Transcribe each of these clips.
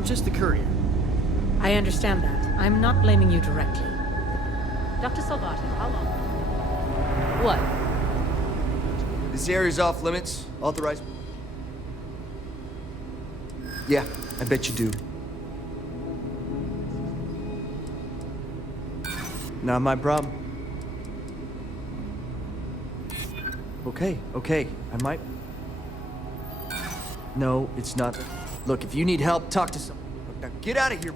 I'm just the courier. I understand that. I'm not blaming you directly. Dr. Salvato, how long? What? This area's off limits. Authorized. Yeah, I bet you do. Not my problem. Okay, I might... No, it's not. Look, if you need help, talk to someone. Look, now get out of here.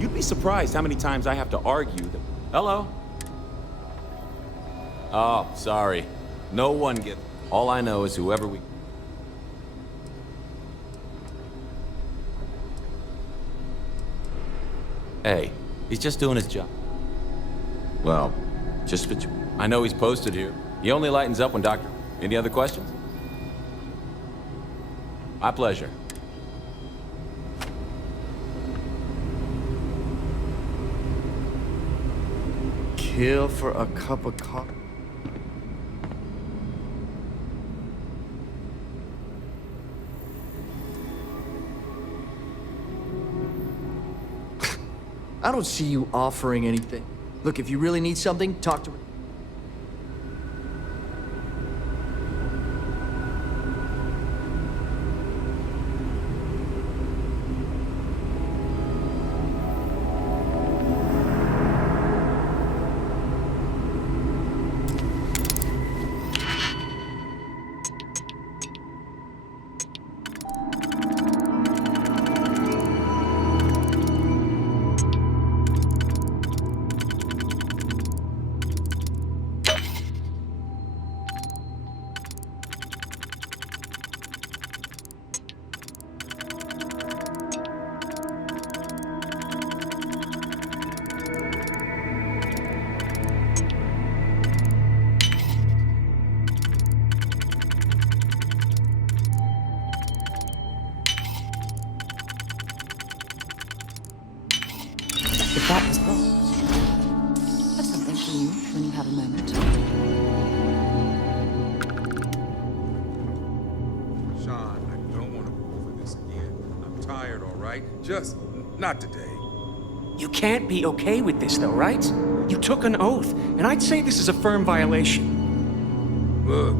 You'd be surprised how many times I have to argue that... Hello? Oh, sorry. No one gets... All I know is whoever we... Hey, he's just doing his job. Well, just... I know he's posted here. He only lightens up when Doctor... Any other questions? My pleasure. Kill for a cup of coffee. I don't see you offering anything. Look, if you really need something, talk to me. That was both. Have something for you when you have a moment. Sean, I don't want to go over this again. I'm tired, all right? Just not today. You can't be okay with this, though, right? You took an oath, and I'd say this is a firm violation. Look,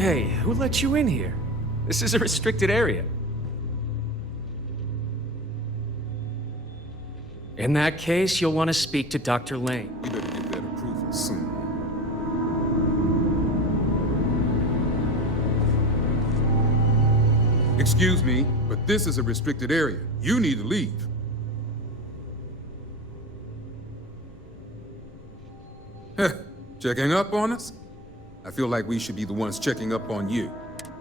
Hey, who let you in here? This is a restricted area. In that case, you'll want to speak to Dr. Lane. you better get that approval soon. Excuse me, but this is a restricted area. You need to leave. Checking up on us? I feel like we should be the ones checking up on you.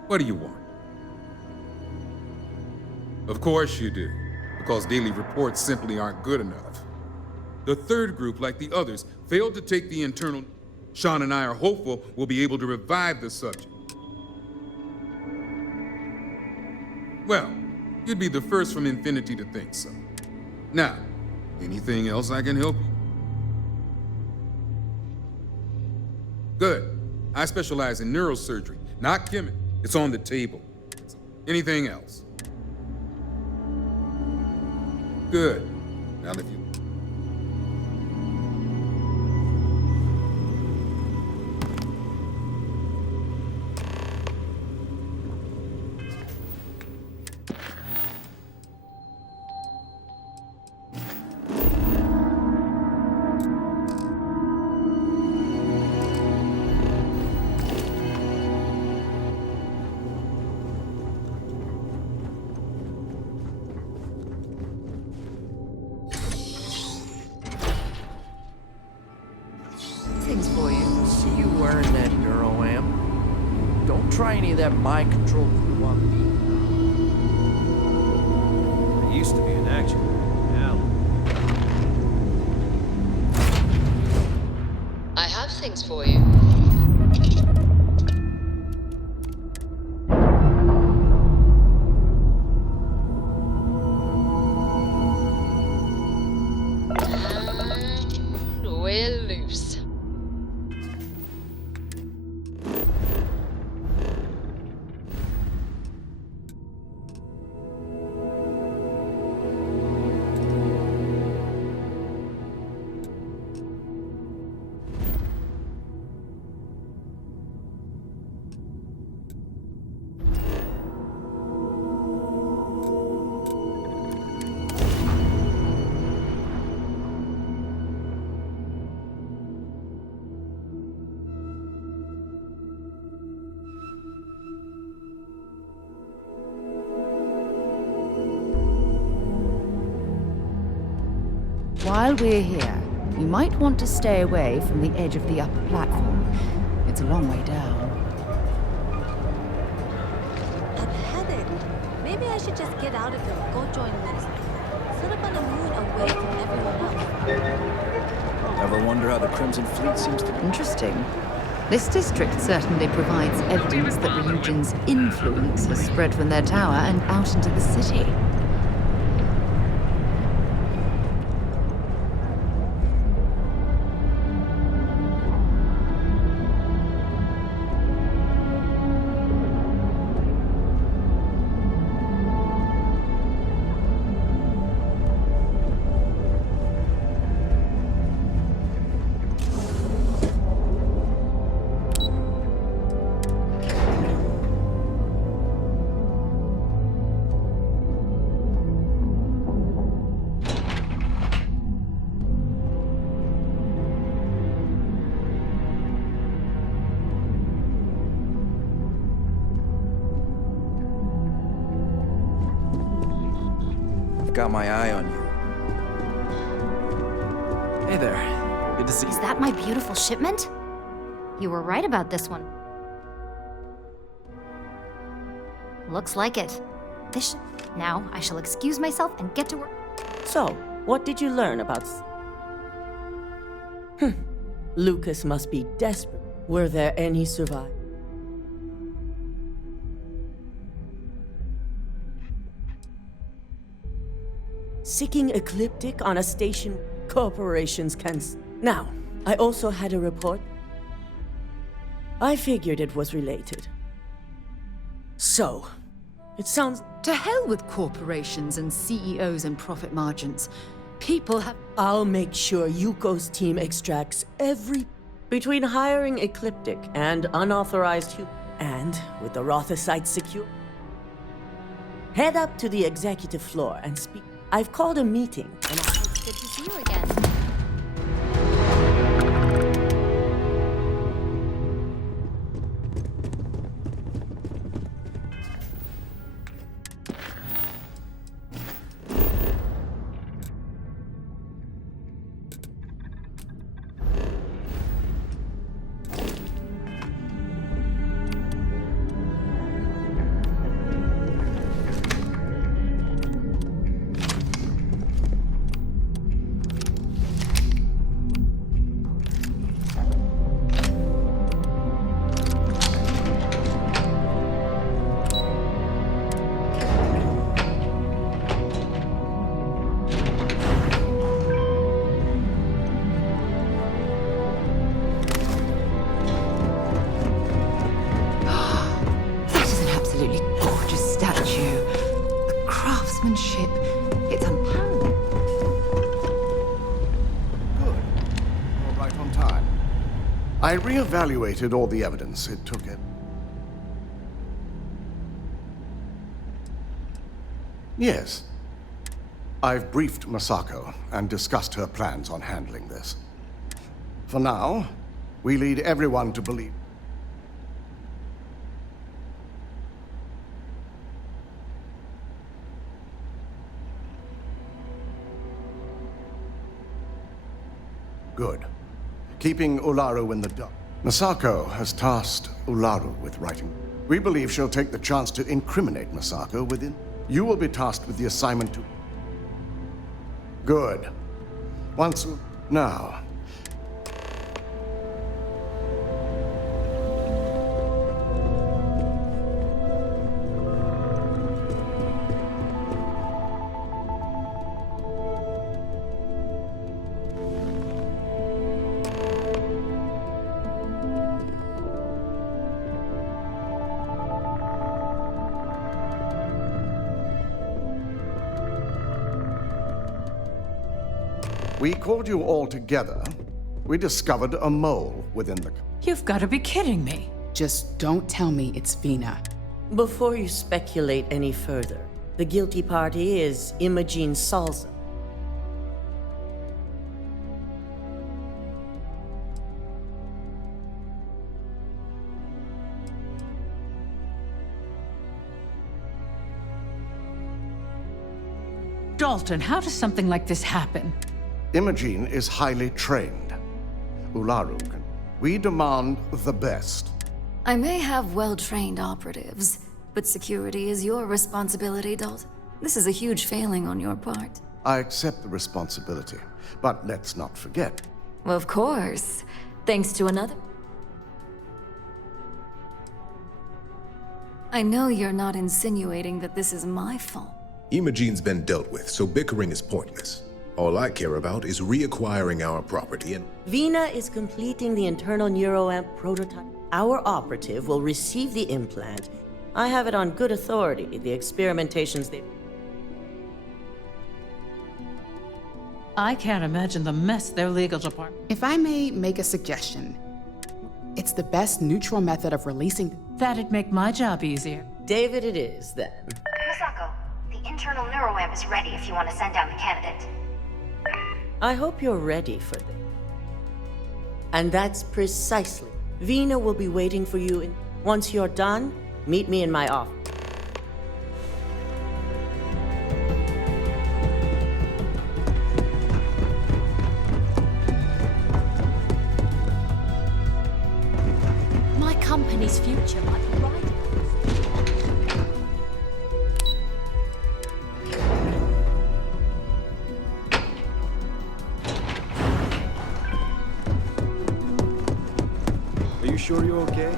What do you want? Of course you do, because daily reports simply aren't good enough. The third group, like the others, failed to take the internal... Sean and I are hopeful we'll be able to revive the subject. Well, you'd be the first from Infinity to think so. Now, anything else I can help you? Good. I specialize in neurosurgery, not chemistry. It's on the table. Anything else? Good. Now if you... Things for you. See you wearing that Neuroamp. Don't try any of that mind control you want me. I used to be in action. Now. I have things for you. Well, While we're here, you might want to stay away from the edge of the upper platform. It's a long way down. I'm headed. Maybe I should just get out of here and go join Liz. Set up on a moon away from everyone else. Ever wonder how the Crimson Fleet seems to be? Interesting. This district certainly provides evidence that Ryujin's influence has spread from their tower and out into the city. Got my eye on you. Hey there. Good to see you. Is that my beautiful shipment? You were right about this one. Looks like it. Now, I shall excuse myself and get to work. So, what did you learn about... Lucas must be desperate. Were there any survivors? Seeking ecliptic on a station corporations can... Now, I also had a report. I figured it was related. So, it sounds... To hell with corporations and CEOs and profit margins. People have... I'll make sure Yuko's team extracts every... Between hiring ecliptic and unauthorized and with the Rothosite secure. Head up to the executive floor and speak. I've called a meeting and It's good to see you again. It's unparalleled. Good. All right on time. I re-evaluated all the evidence. It took it. Yes. I've briefed Masako and discussed her plans on handling this. For now, we lead everyone to believe. Good. Keeping Ularu in the dark. Masako has tasked Ularu with writing. We believe she'll take the chance to incriminate Masako within. You will be tasked with the assignment to... Good. Once... Now... We called you all together. We discovered a mole within the... You've got to be kidding me. Just don't tell me it's Vina. Before you speculate any further, the guilty party is Imogene Salza. Dalton, how does something like this happen? Imogene is highly trained. Ularu can. We demand the best. I may have well-trained operatives, but security is your responsibility, Dalton. This is a huge failing on your part. I accept the responsibility, but let's not forget. Of course. Thanks to another. I know you're not insinuating that this is my fault. Imogene's been dealt with, so bickering is pointless. All I care about is reacquiring our property and... Vina is completing the internal neuroamp prototype. Our operative will receive the implant. I have it on good authority, the experimentations they... I can't imagine the mess their legal department... If I may make a suggestion, it's the best neutral method of releasing... That'd make my job easier. David it is, then. Masako, the internal neuroamp is ready if you want to send down the candidate. I hope you're ready for this. And that's precisely. Vina will be waiting for you in... Once you're done, meet me in my office. My company's future might be right. Are you sure you're okay?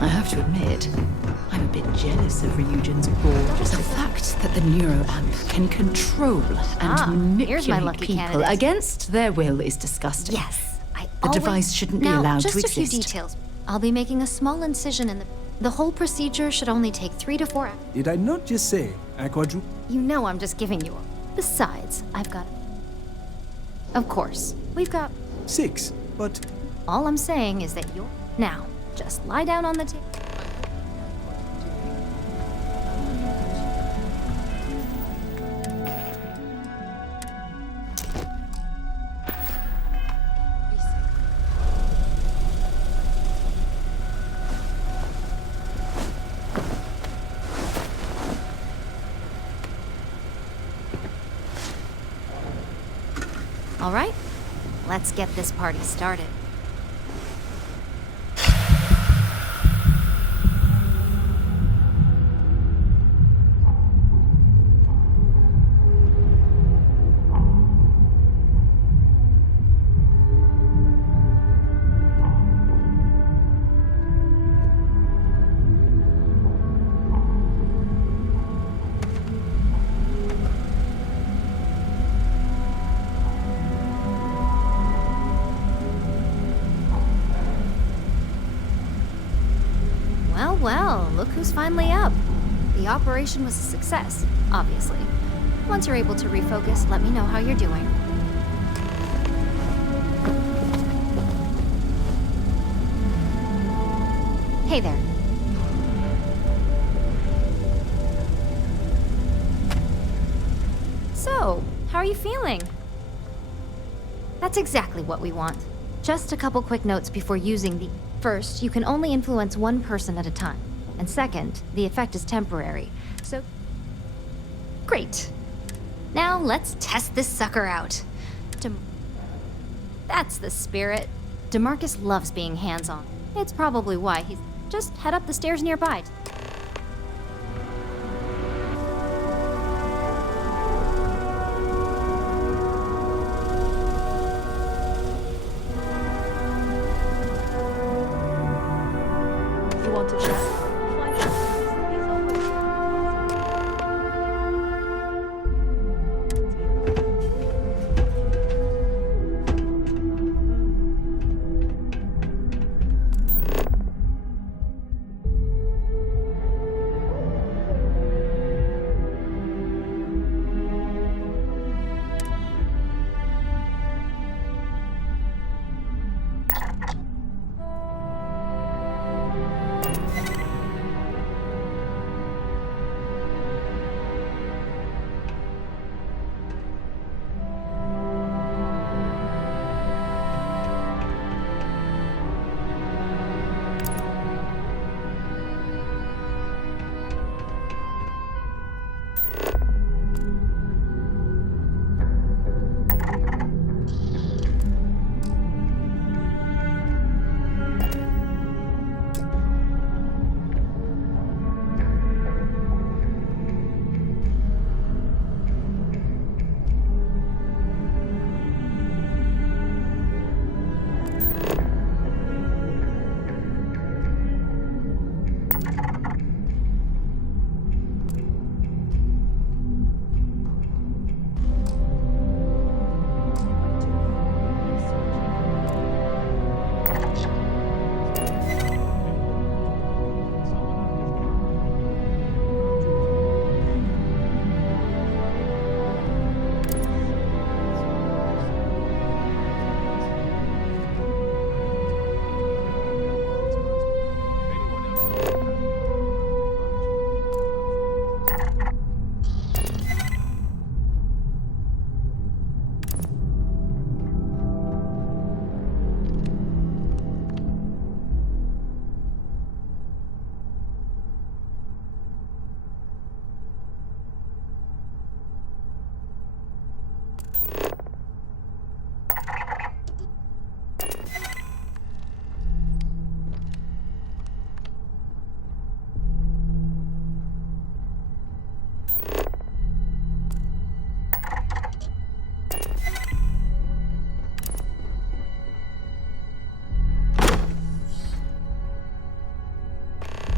I have to admit, I'm a bit jealous of Ryujin's board. The fact that the neuroamp can control and here's my manipulate lucky people candidate. against their will is disgusting. Yes, The device shouldn't be allowed to just a few exist. details. I'll be making a small incision in the... The whole procedure should only take 3 to 4 hours. Did I not just say a quadruple? You know I'm just giving you a... Besides, I've got... Of course, we've got... 6, but... All I'm saying is that you're... Now, just lie down on the table. All right, let's get this party started. Well, look who's finally up. The operation was a success, obviously. Once you're able to refocus, let me know how you're doing. Hey there. So, how are you feeling? That's exactly what we want. Just a couple quick notes before using the... First, you can only influence one person at a time. And second, the effect is temporary. So... Great. Now let's test this sucker out. That's the spirit. DeMarcus loves being hands-on. It's probably why he's... Just head up the stairs nearby.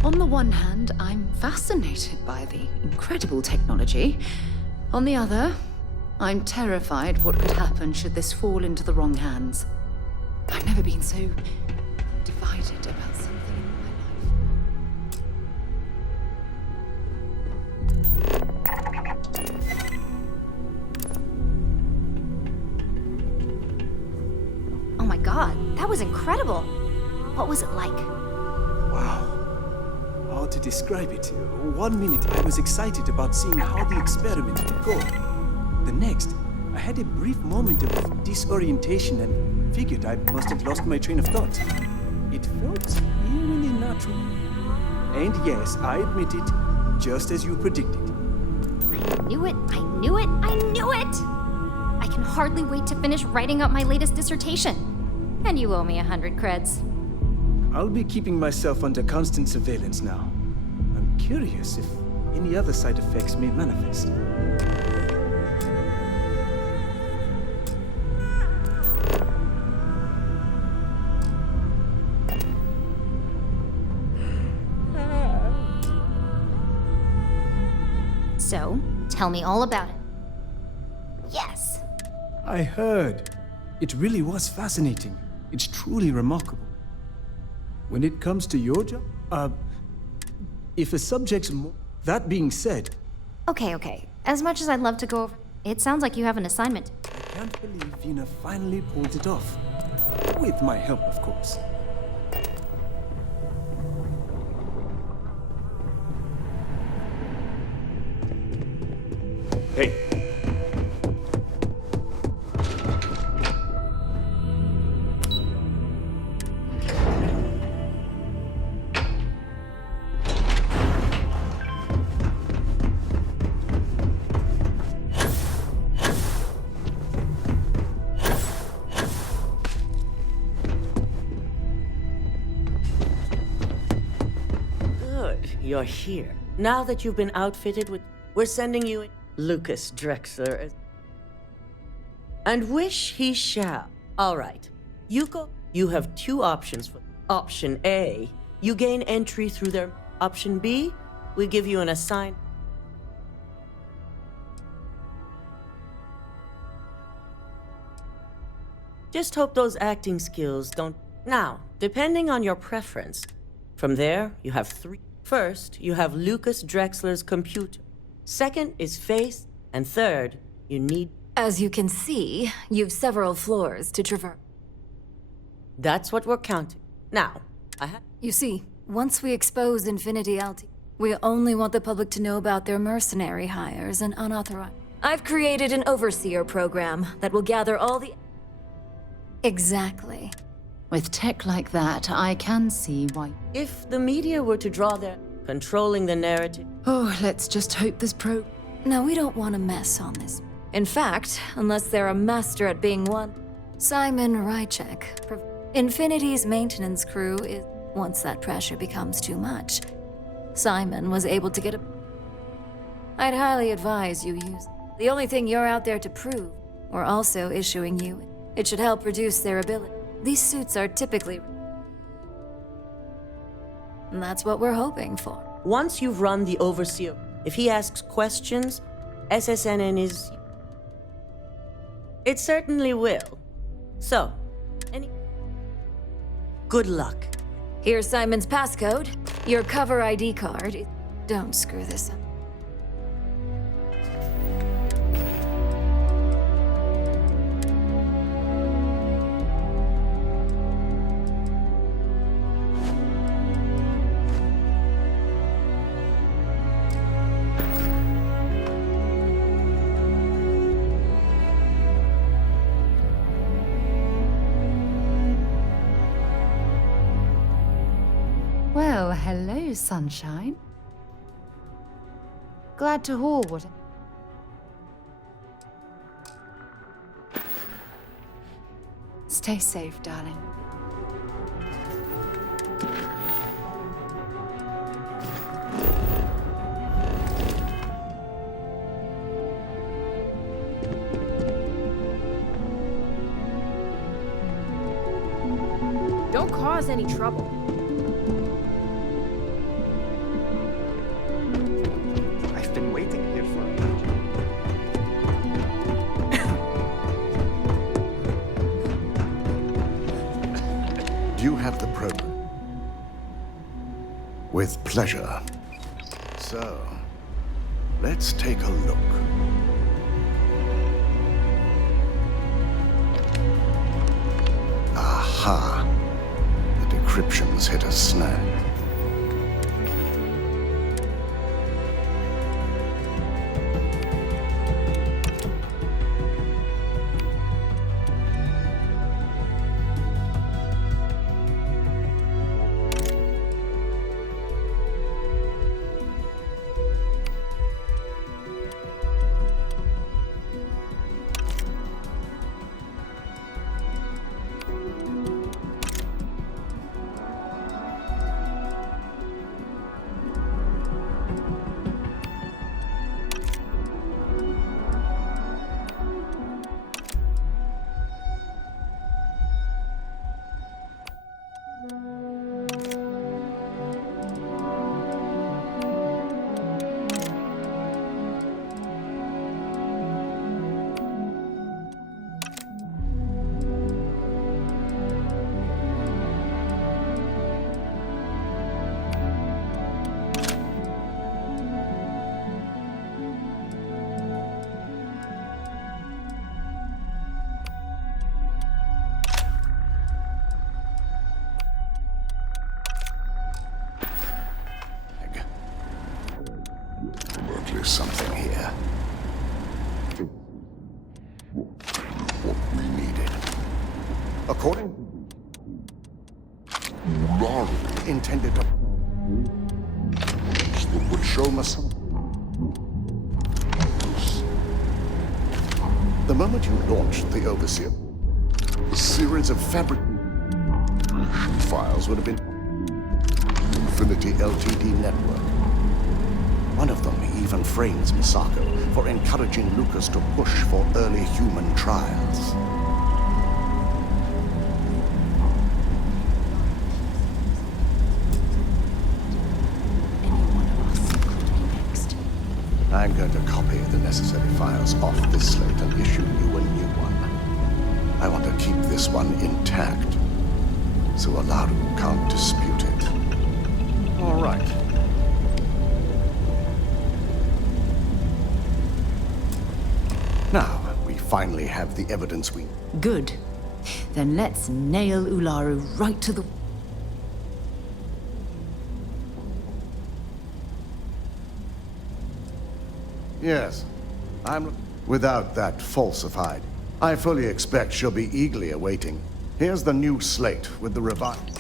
On the one hand, I'm fascinated by the incredible technology. On the other, I'm terrified what could happen should this fall into the wrong hands. I've never been so divided about something in my life. Oh my god, that was incredible. What was it like? Wow. How to describe it? 1 minute I was excited about seeing how the experiment would go. The next, I had a brief moment of disorientation and figured I must have lost my train of thought. It felt eerily natural. And yes, I admit it, just as you predicted. I knew it, I knew it, I knew it! I can hardly wait to finish writing up my latest dissertation. And you owe me 100 creds. I'll be keeping myself under constant surveillance now. I'm curious if any other side effects may manifest. So, tell me all about it. Yes! I heard. It really was fascinating. It's truly remarkable. When it comes to your job, if a subject's more... That being said... Okay. As much as I'd love to go over... It sounds like you have an assignment. I can't believe Vina finally pulled it off. With my help, of course. Hey. Good, you're here. Now that you've been outfitted with... We're sending you in Lucas Drexler. And wish he shall. All right. You go. You have two options. For Option A, you gain entry through their... Option B, we give you an assignment. Just hope those acting skills don't... Now, depending on your preference, from there, you have three. First, you have Lucas Drexler's computer. Second is face, and third, you need... As you can see, you've several floors to traverse. That's what we're counting. Now, You see, once we expose Infinity LT, we only want the public to know about their mercenary hires and unauthorized... I've created an overseer program that will gather all the... Exactly. With tech like that, I can see why... If the media were to draw their... Controlling the narrative... Oh, let's just hope this No, we don't want to mess on this. In fact, unless they're a master at being one... Simon Rychek. Infinity's maintenance crew is... Once that pressure becomes too much, Simon was able to get a... I'd highly advise you use... The only thing you're out there to prove, we're also issuing you. It should help reduce their ability. These suits are typically... And that's what we're hoping for. Once you've run the overseer, if he asks questions, SSNN is... It certainly will. So, good luck. Here's Simon's passcode. Your cover ID card. Don't screw this up. Well, hello, sunshine. Glad to hear what... Stay safe, darling. Don't cause any trouble. program. With pleasure. So, let's take a look. Aha! The decryptions hit a snag. Something here. What we needed. According to intended to that would show us the moment you launched the Overseer, a series of fabrication files would have been Infinity Ltd network. One of them even frames Misako for encouraging Lucas to push for early human trials. I'm going to copy the necessary files off this slate and issue you a new one. I want to keep this one intact, so Ularu can't dispute it. All right. Now, we finally have the evidence we... Good. Then let's nail Ularu right to the... Yes, I'm... Without that falsified, I fully expect she'll be eagerly awaiting. Here's the new slate with the revised...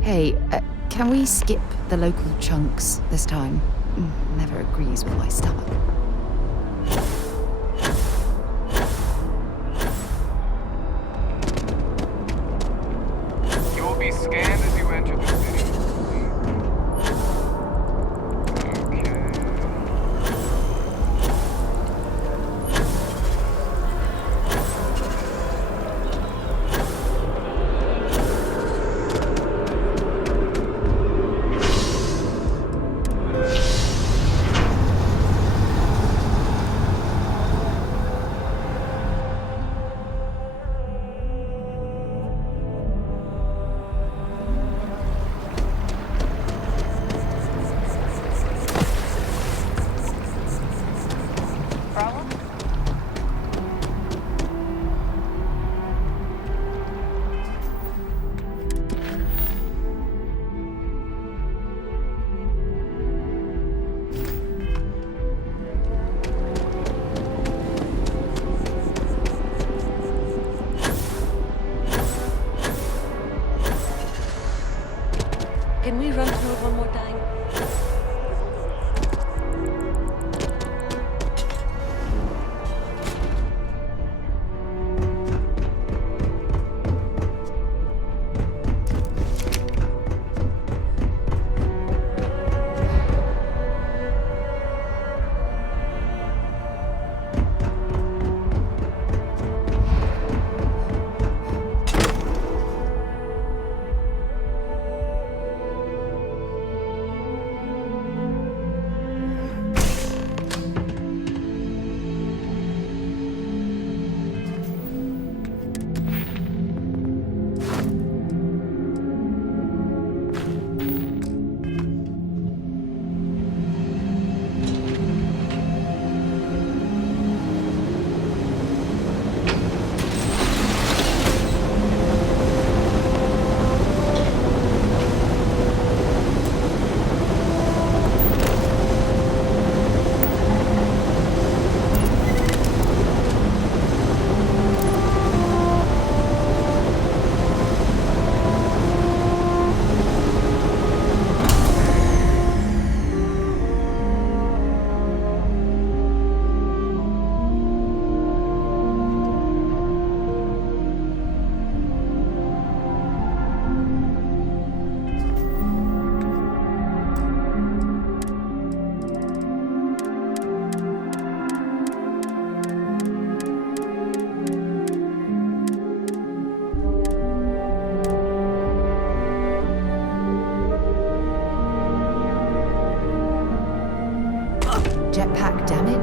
Hey, can we skip the local chunks this time? Never agrees with my stomach. You will be scanned as you enter the city.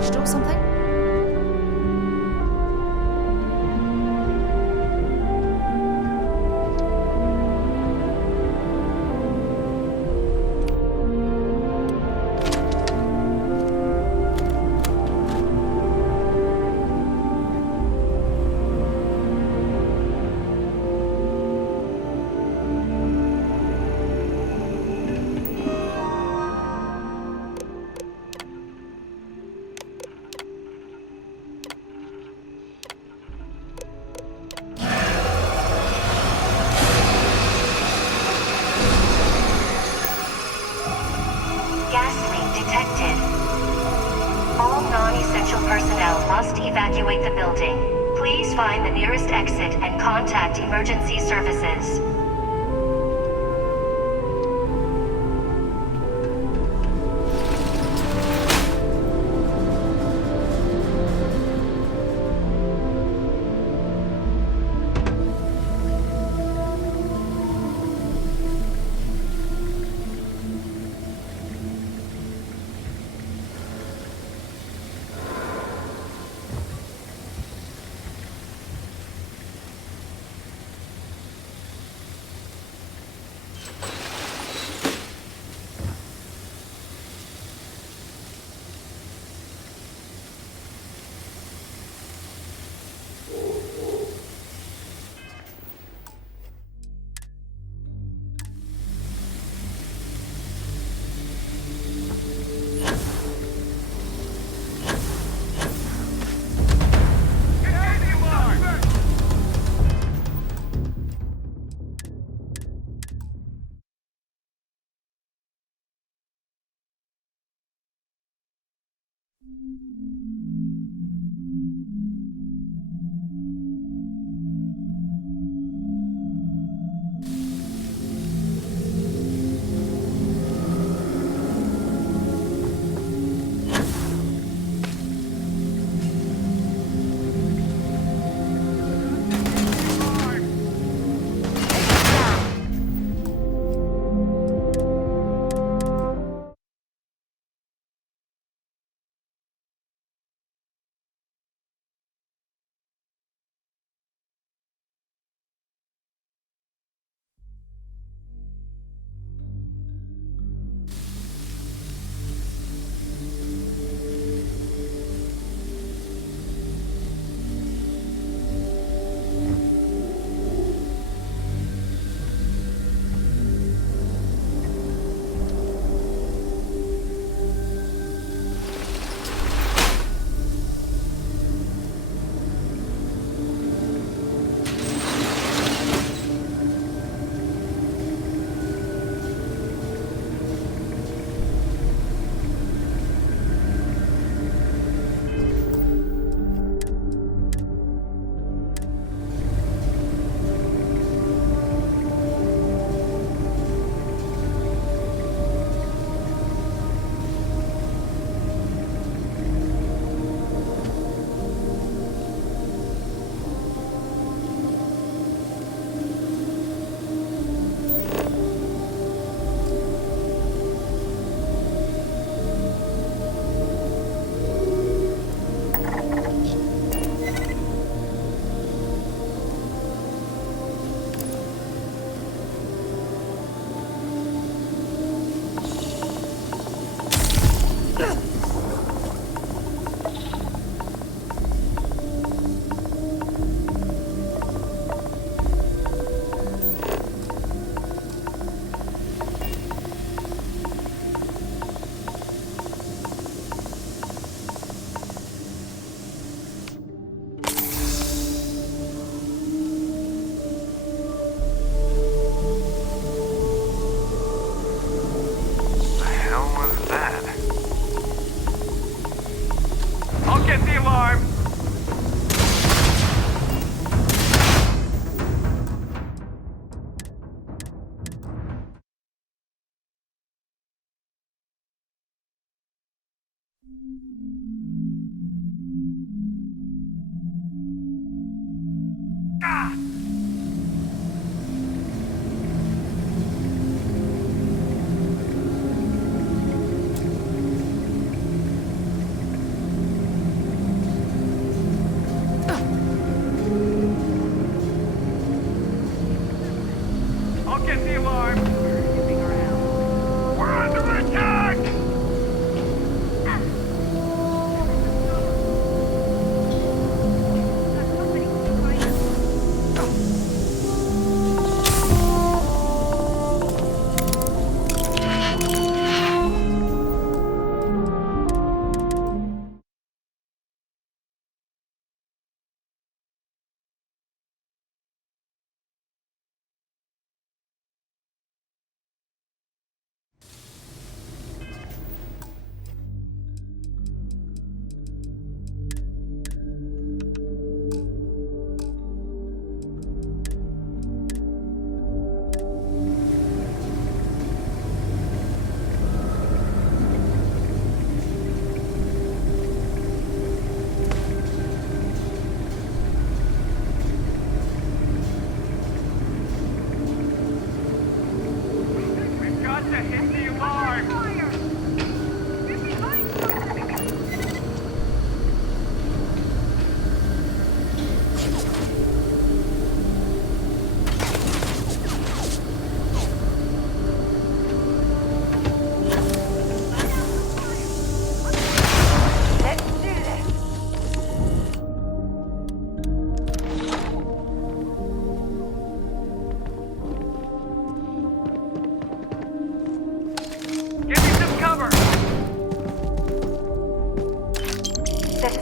crashed or something? Evacuate the building. Please find the nearest exit and contact emergency services.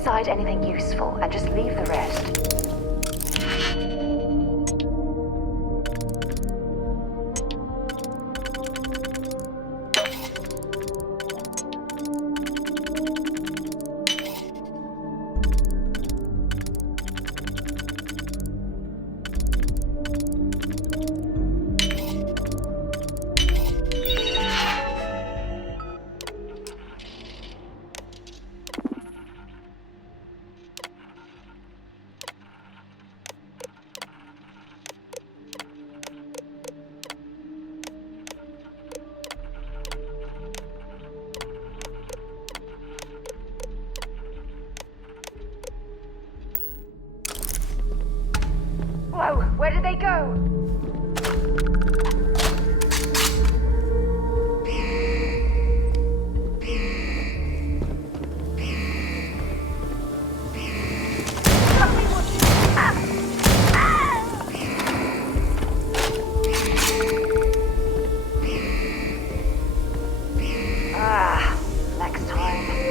aside anything useful and just leave the rest. Whoa, where did they go? Next time.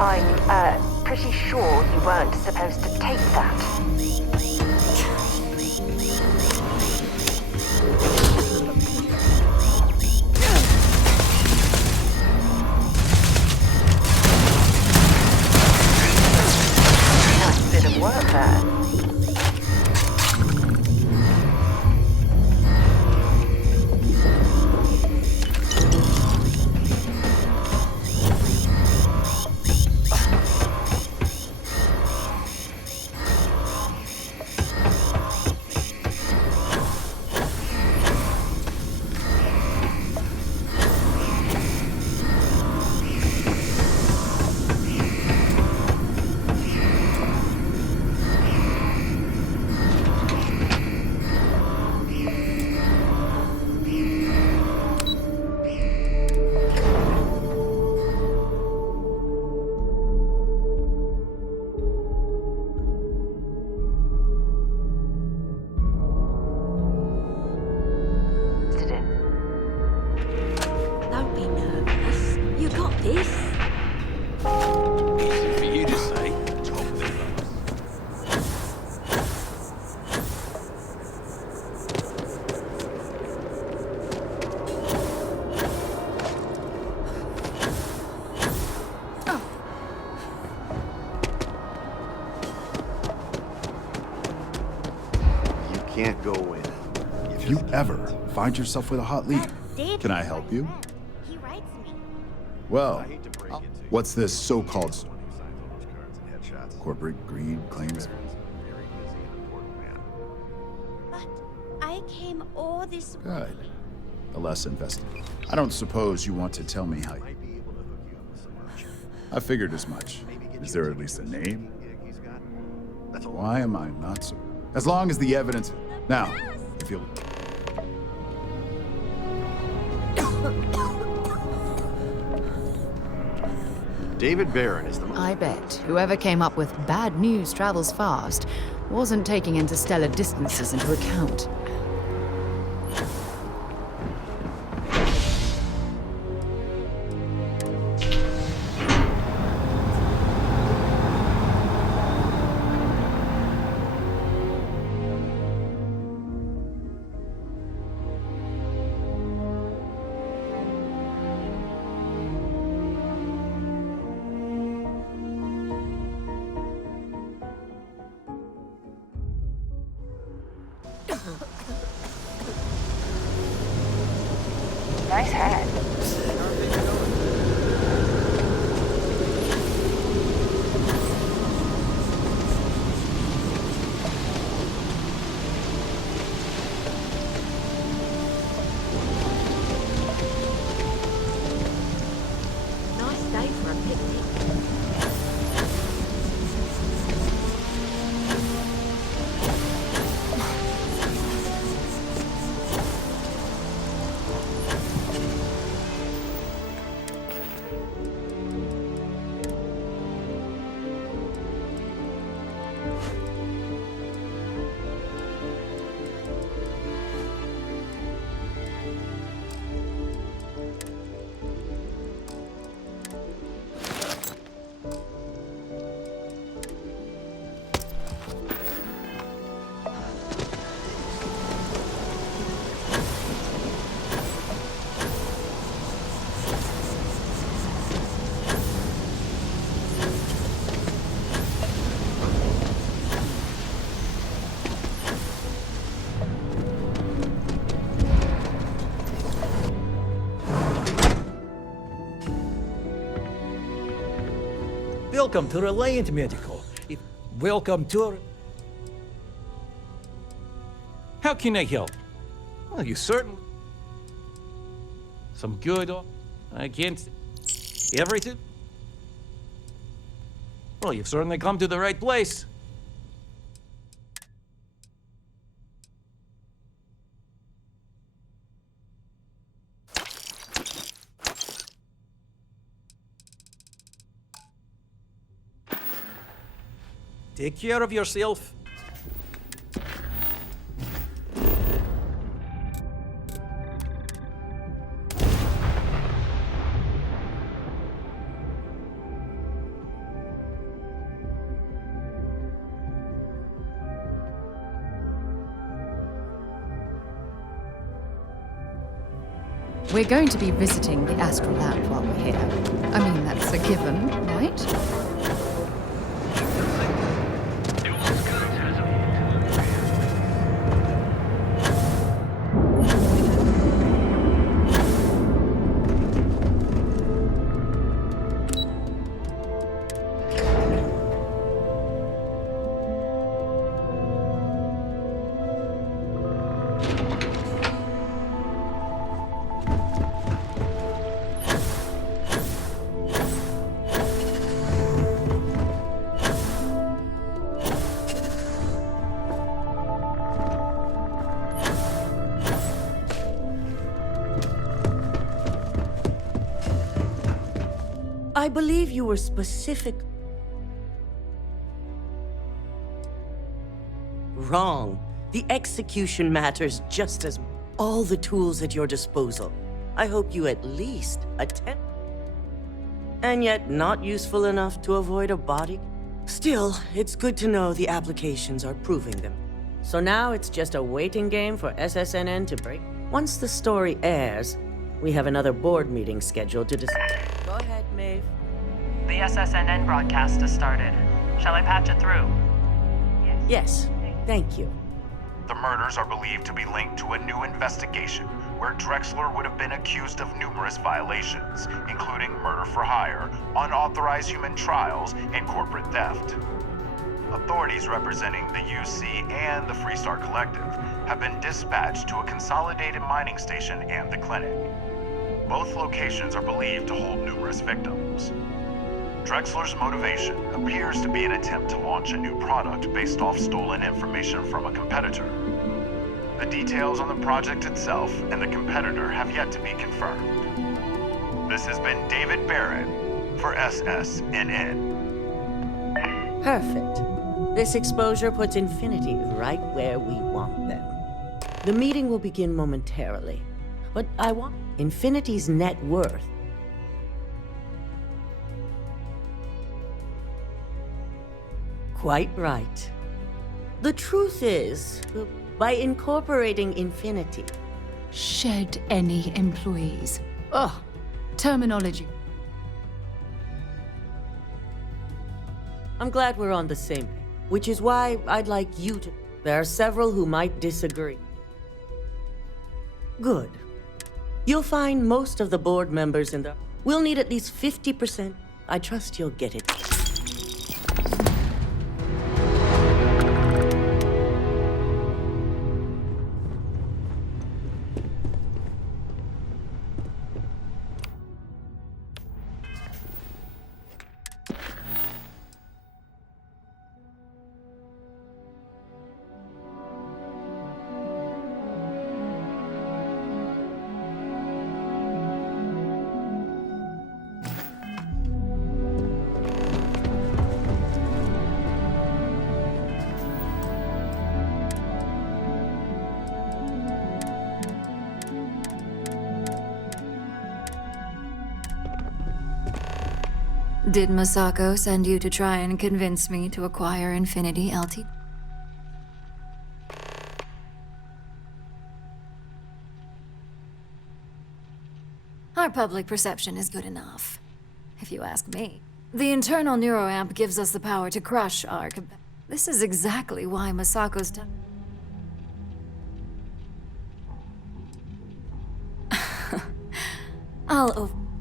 I'm pretty sure you weren't supposed to take that. Nice bit of work there. Can't go in. If you ever find yourself with a hot lead, can I help you? He writes me. Well, what's this so-called corporate greed claims? But I came all this way. Good. A less invested. I don't suppose you want to tell me how. I figured as much. Is there at least a name? Why am I not so? As long as the evidence. Now, if you'll. David Barron is the. I bet whoever came up with bad news travels fast wasn't taking interstellar distances into account. Nice hat. Nice day for a picnic. Welcome to Reliant Medical. Welcome to... How can I help? Well, you certainly... Some good against everything? Well, you've certainly come to the right place. Take care of yourself. We're going to be visiting the Astral Lab while we're here. I mean, that's a given, right? I believe you were specific. Wrong. The execution matters just as all the tools at your disposal. I hope you at least attempt. And yet not useful enough to avoid a body? Still, it's good to know the applications are proving them. So now it's just a waiting game for SSNN to break. Once the story airs, we have another board meeting scheduled to decide. Go ahead, Maeve. The SSNN broadcast has started. Shall I patch it through? Yes, thank you. The murders are believed to be linked to a new investigation where Drexler would have been accused of numerous violations, including murder for hire, unauthorized human trials, and corporate theft. Authorities representing the UC and the Freestar Collective have been dispatched to a consolidated mining station and the clinic. Both locations are believed to hold numerous victims. Drexler's motivation appears to be an attempt to launch a new product based off stolen information from a competitor. The details on the project itself and the competitor have yet to be confirmed. This has been David Barrett for SSNN. Perfect. This exposure puts Infinity right where we want them. The meeting will begin momentarily, but I want Infinity's net worth. Quite right. The truth is, by incorporating Infinity... Shed any employees. Ugh, terminology. I'm glad we're on the same page, which is why I'd like you to... There are several who might disagree. Good. You'll find most of the board members in the... We'll need at least 50%. I trust you'll get it. Did Masako send you to try and convince me to acquire Infinity LT? Our public perception is good enough, if you ask me. The internal neuroamp gives us the power to crush our This is exactly why Masako's done.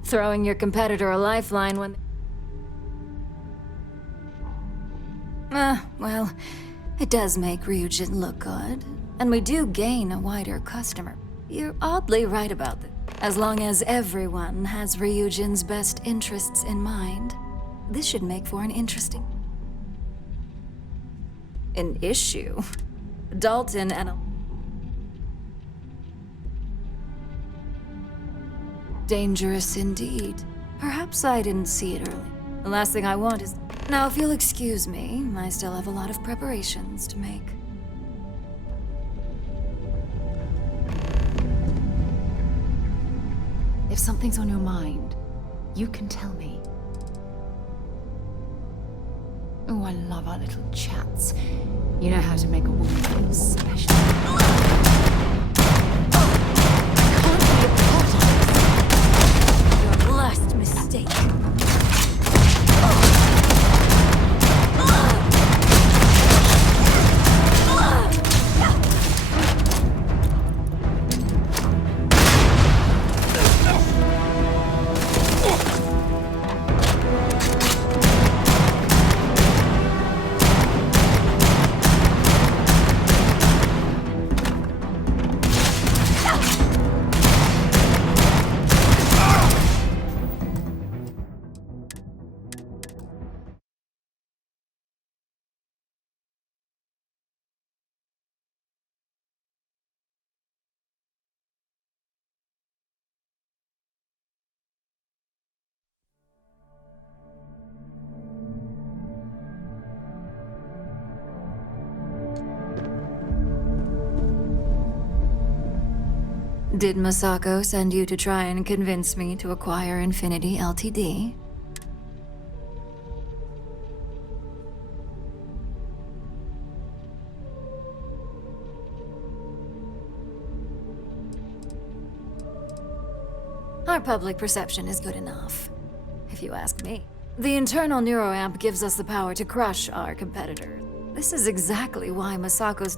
Throwing your competitor a lifeline when... well, it does make Ryujin look good, and we do gain a wider customer. You're oddly right about that. As long as everyone has Ryujin's best interests in mind, this should make for an interesting... An issue? Dalton and Dangerous indeed. Perhaps I didn't see it early. The last thing I want is... Now, if you'll excuse me, I still have a lot of preparations to make. If something's on your mind, you can tell me. Oh, I love our little chats. You know how to make a woman feel special. I can't be a part of this. Did Masako send you to try and convince me to acquire Infinity Ltd? Our public perception is good enough, if you ask me. The internal neuroamp gives us the power to crush our competitors. This is exactly why Masako's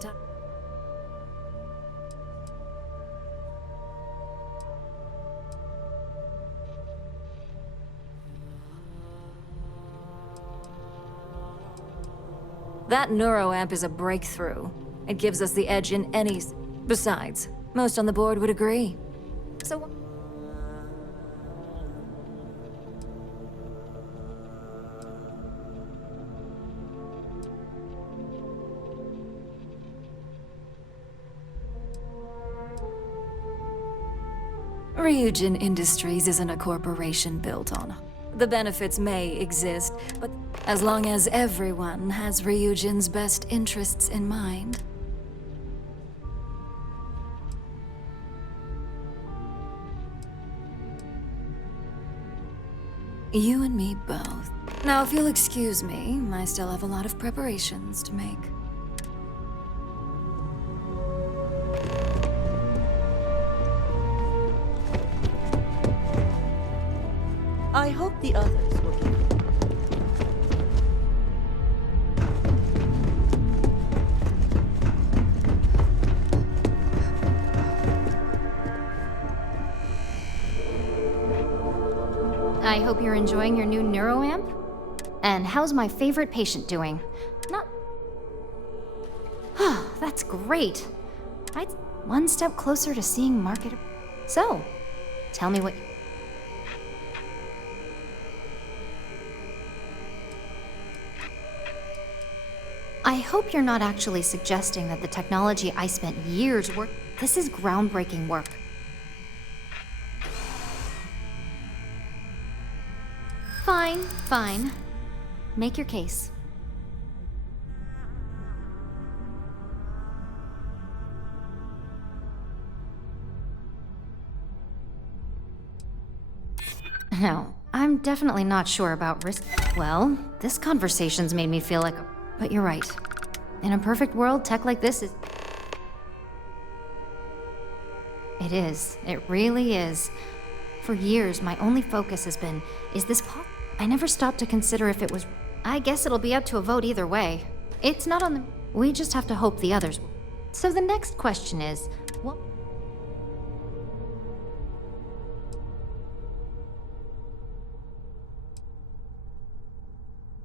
That neuroamp is a breakthrough. It gives us the edge in any... Besides, most on the board would agree. So... Ryujin Industries isn't a corporation built on. The benefits may exist, but as long as everyone has Ryujin's best interests in mind. You and me both. Now, if you'll excuse me, I still have a lot of preparations to make. I hope the others will keep. I hope you're enjoying your new neuroamp. And how's my favorite patient doing? Not... That's great. I'm one step closer to seeing market... So, tell me what... I hope you're not actually suggesting that the technology I spent years work... This is groundbreaking work. Fine, fine. Make your case. No, I'm definitely not sure about risk. Well, this conversation's made me feel like a... But you're right. In a perfect world, tech like this is... It is. It really is. For years, my only focus has been, is this possible? I never stopped to consider if it was... I guess it'll be up to a vote either way. It's not on the... We just have to hope the others will. So the next question is, what...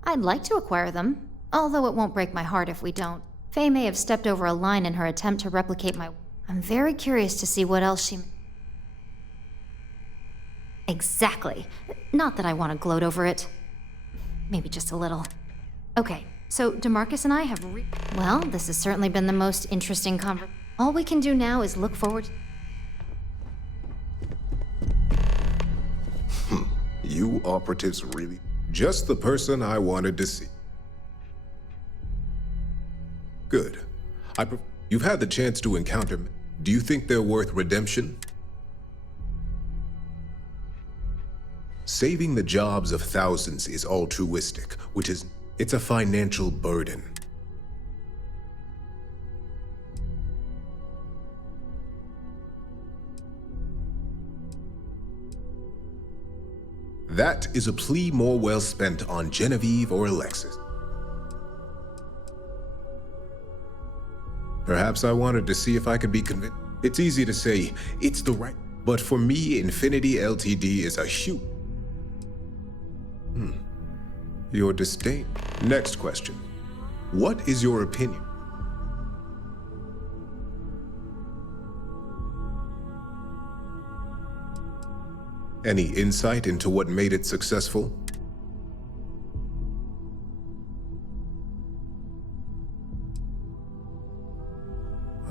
I'd like to acquire them. Although it won't break my heart if we don't. Faye may have stepped over a line in her attempt to replicate my... I'm very curious to see what else she... Exactly. Not that I want to gloat over it. Maybe just a little. Okay, so DeMarcus and I have Well, this has certainly been the most interesting conversation. All we can do now is look forward... You operatives really... Just the person I wanted to see. Good. You've had the chance to encounter me. Do you think they're worth redemption? Saving the jobs of thousands is altruistic, which is... It's a financial burden. That is a plea more well spent on Genevieve or Alexis. Perhaps I wanted to see if I could be convinced. It's easy to say, it's the right... But for me, Infinity Ltd is a huge... Your disdain. Next question. What is your opinion? Any insight into what made it successful?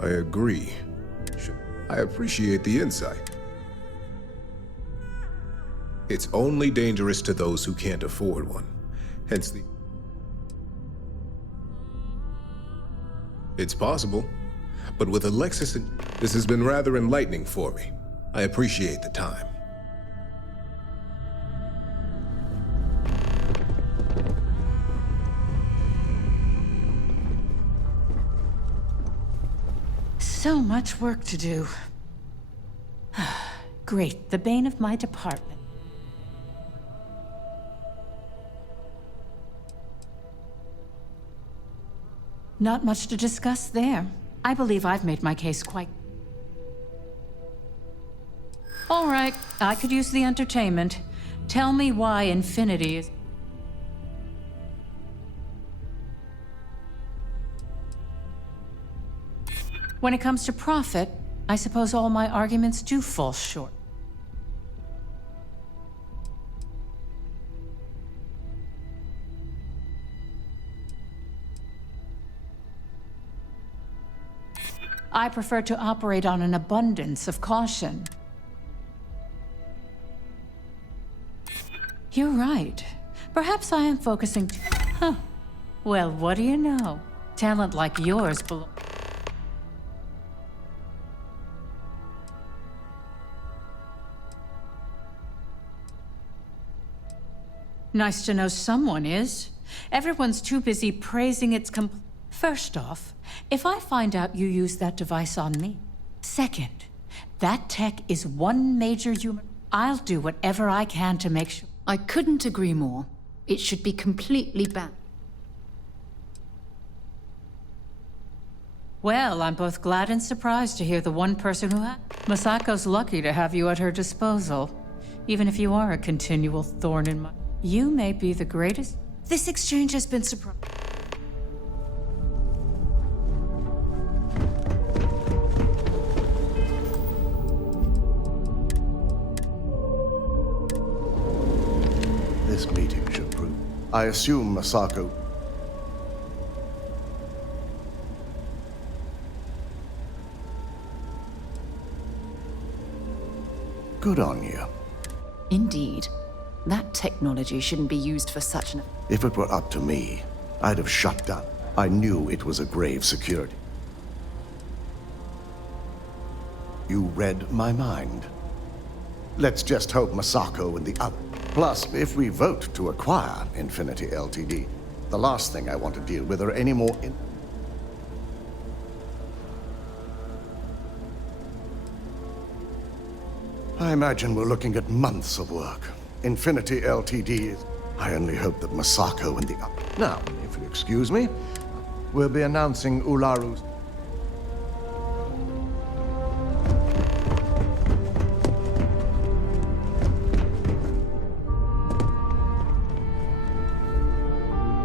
I agree. I appreciate the insight. It's only dangerous to those who can't afford one. Hence the... It's possible, but with Alexis and... This has been rather enlightening for me. I appreciate the time. So much work to do. Great, the bane of my department. Not much to discuss there. I believe I've made my case quite... All right, I could use the entertainment. Tell me why infinity is... When it comes to profit, I suppose all my arguments do fall short. I prefer to operate on an abundance of caution. You're right. Perhaps I am focusing... Huh. Well, what do you know? Talent like yours belongs... Nice to know someone is. Everyone's too busy praising its First off, if I find out you use that device on me. Second, that tech is one major human... I'll do whatever I can to make sure... I couldn't agree more. It should be completely banned. Well, I'm both glad and surprised to hear the one person who had... Masako's lucky to have you at her disposal. Even if you are a continual thorn in my... You may be the greatest... This exchange has been surprising. This meeting should prove. I assume Masako... Good on you. Indeed. That technology shouldn't be used for such an... If it were up to me, I'd have shut down. I knew it was a grave security. You read my mind. Let's just hope Masako and the other... Plus, if we vote to acquire Infinity Ltd., the last thing I want to deal with are any more... I imagine we're looking at months of work. Infinity Ltd. is... I only hope that Masako and the... Now, if you excuse me, we'll be announcing Ularu's...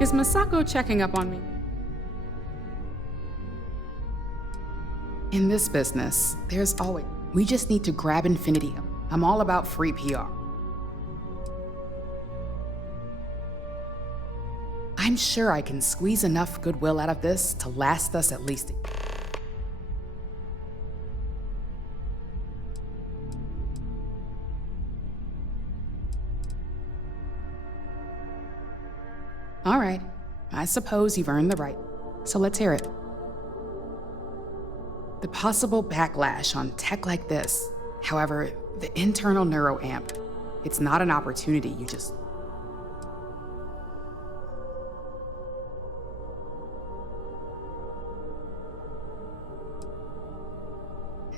Is Masako checking up on me? In this business, there's always... We just need to grab Infinity. I'm all about free PR. I'm sure I can squeeze enough goodwill out of this to last us at least All right, I suppose you've earned the right, so let's hear it. The possible backlash on tech like this, however, the internal neuroamp, it's not an opportunity you just...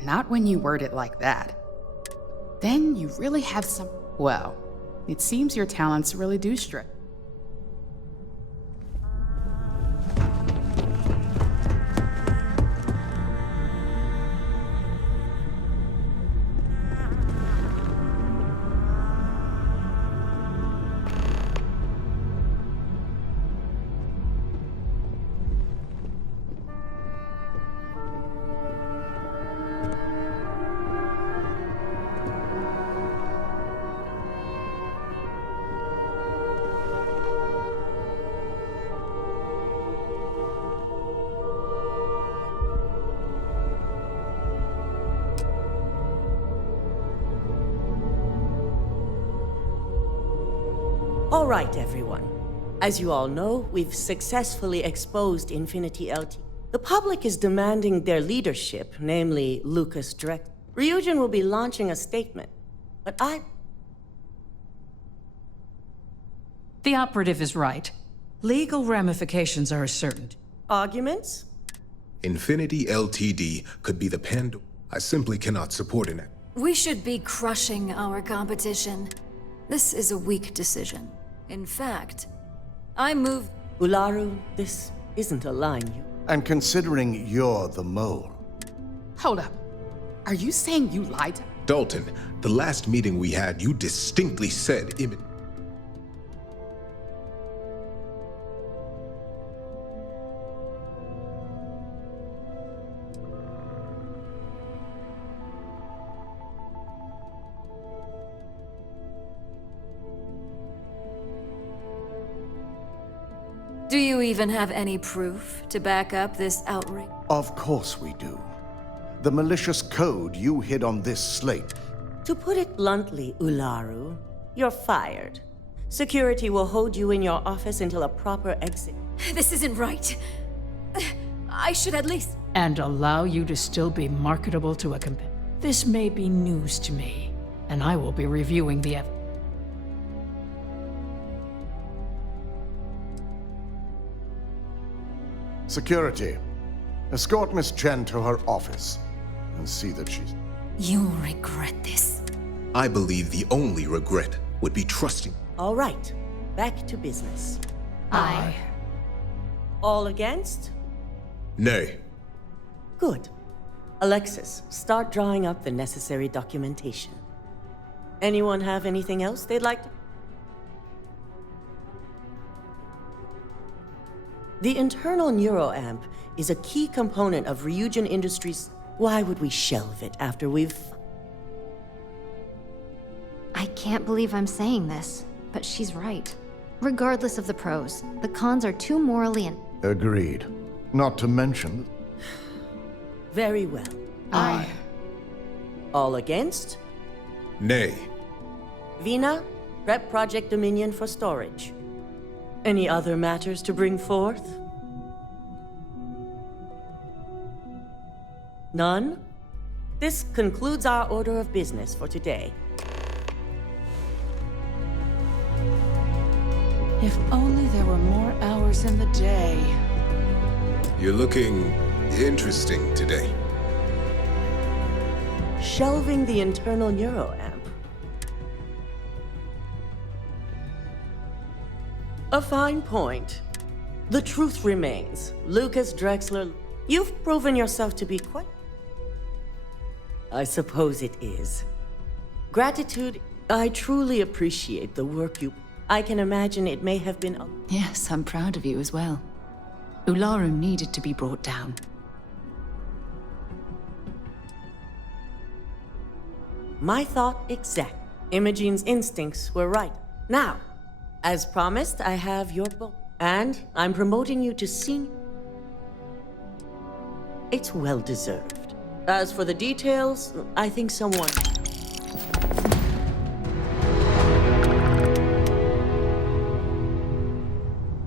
Not when you word it like that. Then you really have some... Well, it seems your talents really do stretch. All right, everyone. As you all know, we've successfully exposed Infinity LT. The public is demanding their leadership, namely Lucas Drexler. Ryujin will be launching a statement, but The operative is right. Legal ramifications are certain. Arguments? Infinity Ltd. could be the Pandora. I simply cannot support it. We should be crushing our competition. This is a weak decision. In fact, I move... Ularu, this isn't a line you... And considering you're the mole... Hold up. Are you saying you lied to... Dalton, the last meeting we had, you distinctly said Do you even have any proof to back up this outrage? Of course we do. The malicious code you hid on this slate. To put it bluntly, Ularu, you're fired. Security will hold you in your office until a proper exit. This isn't right. I should at least... And allow you to still be marketable to a competitor. This may be news to me, and I will be reviewing the evidence. Security, escort Miss Chen to her office and see that she's... You'll regret this. I believe the only regret would be trusting. All right, back to business. Aye. All against? Nay. Good. Alexis, start drawing up the necessary documentation. Anyone have anything else they'd like to... The internal neuroamp is a key component of Ryujin Industries. Why would we shelve it after we've... I can't believe I'm saying this, but she's right. Regardless of the pros, the cons are too morally and... Agreed. Not to mention... Very well. Aye. All against? Nay. Vina, prep Project Dominion for storage. Any other matters to bring forth? None? This concludes our order of business for today. If only there were more hours in the day. You're looking interesting today. Shelving the internal neuroamp. A fine point. The truth remains. Lucas Drexler, you've proven yourself to be quite... I suppose it is. Gratitude, I truly appreciate the work you... I can imagine it may have been... Yes, I'm proud of you as well. Ularu needed to be brought down. My thought exact. Imogene's instincts were right. Now, as promised, I have your book. And I'm promoting you to senior. It's well deserved. As for the details, I think someone...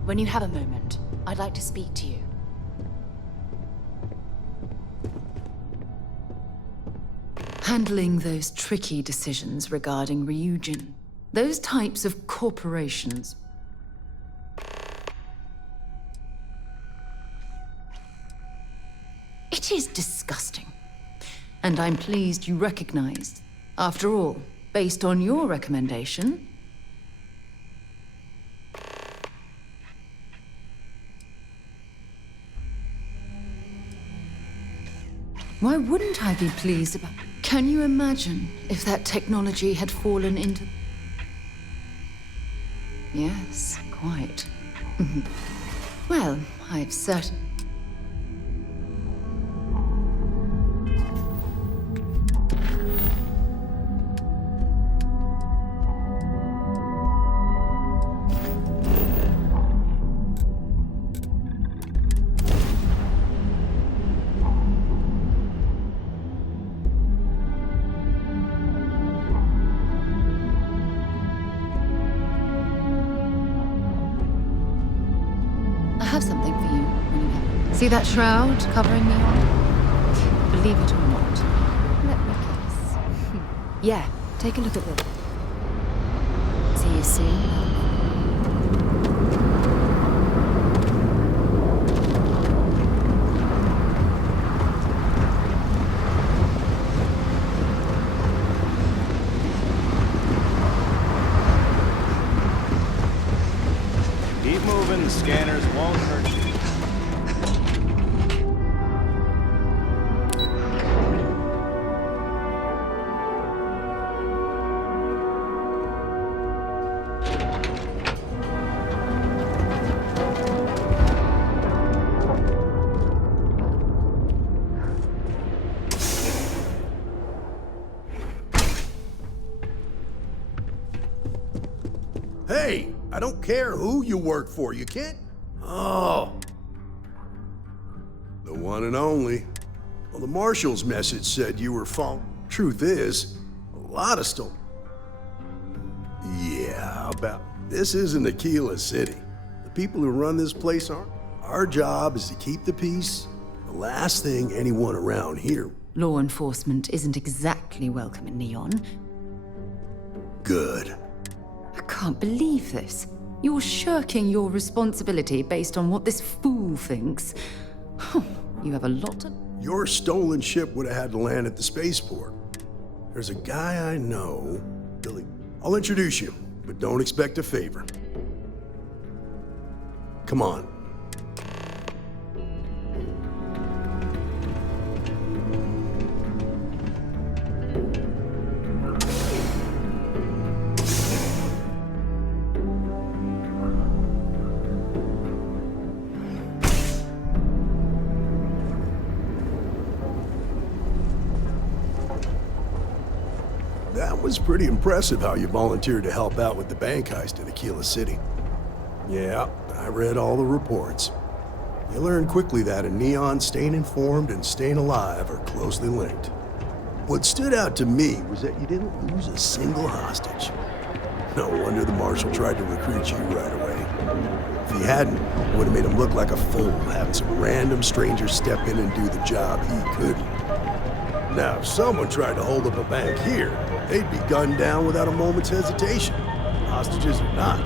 When you have a moment, I'd like to speak to you. Handling those tricky decisions regarding Ryujin. Those types of corporations. It is disgusting. And I'm pleased you recognized. After all, based on your recommendation... Why wouldn't I be pleased about... Can you imagine if that technology had fallen into... Yes, quite. Well, I've certainly... I have something for you when you have it. See that shroud covering Neon? Believe it or not. Let me guess. Yeah, take a look at this. See you soon. Keep moving, the scanners won't hurt you. Hey, I don't care who you work for, you can't... Oh. The one and only. Well, the Marshal's message said you were found. Truth is, a lot of stuff. Yeah, about... This isn't Aquila City. The people who run this place aren't. Our job is to keep the peace. The last thing anyone around here... Law enforcement isn't exactly welcome in Neon. Good. I can't believe this. You're shirking your responsibility based on what this fool thinks. You have a lot of... Your stolen ship would have had to land at the spaceport. There's a guy I know, Billy. I'll introduce you, but don't expect a favor. Come on. That was pretty impressive how you volunteered to help out with the bank heist in Aquila City. Yeah, I read all the reports. You learn quickly that in Neon, staying informed and staying alive are closely linked. What stood out to me was that you didn't lose a single hostage. No wonder the Marshal tried to recruit you right away. If he hadn't, it would have made him look like a fool, having some random stranger step in and do the job he couldn't. Now, if someone tried to hold up a bank here, they'd be gunned down without a moment's hesitation. Hostages or not.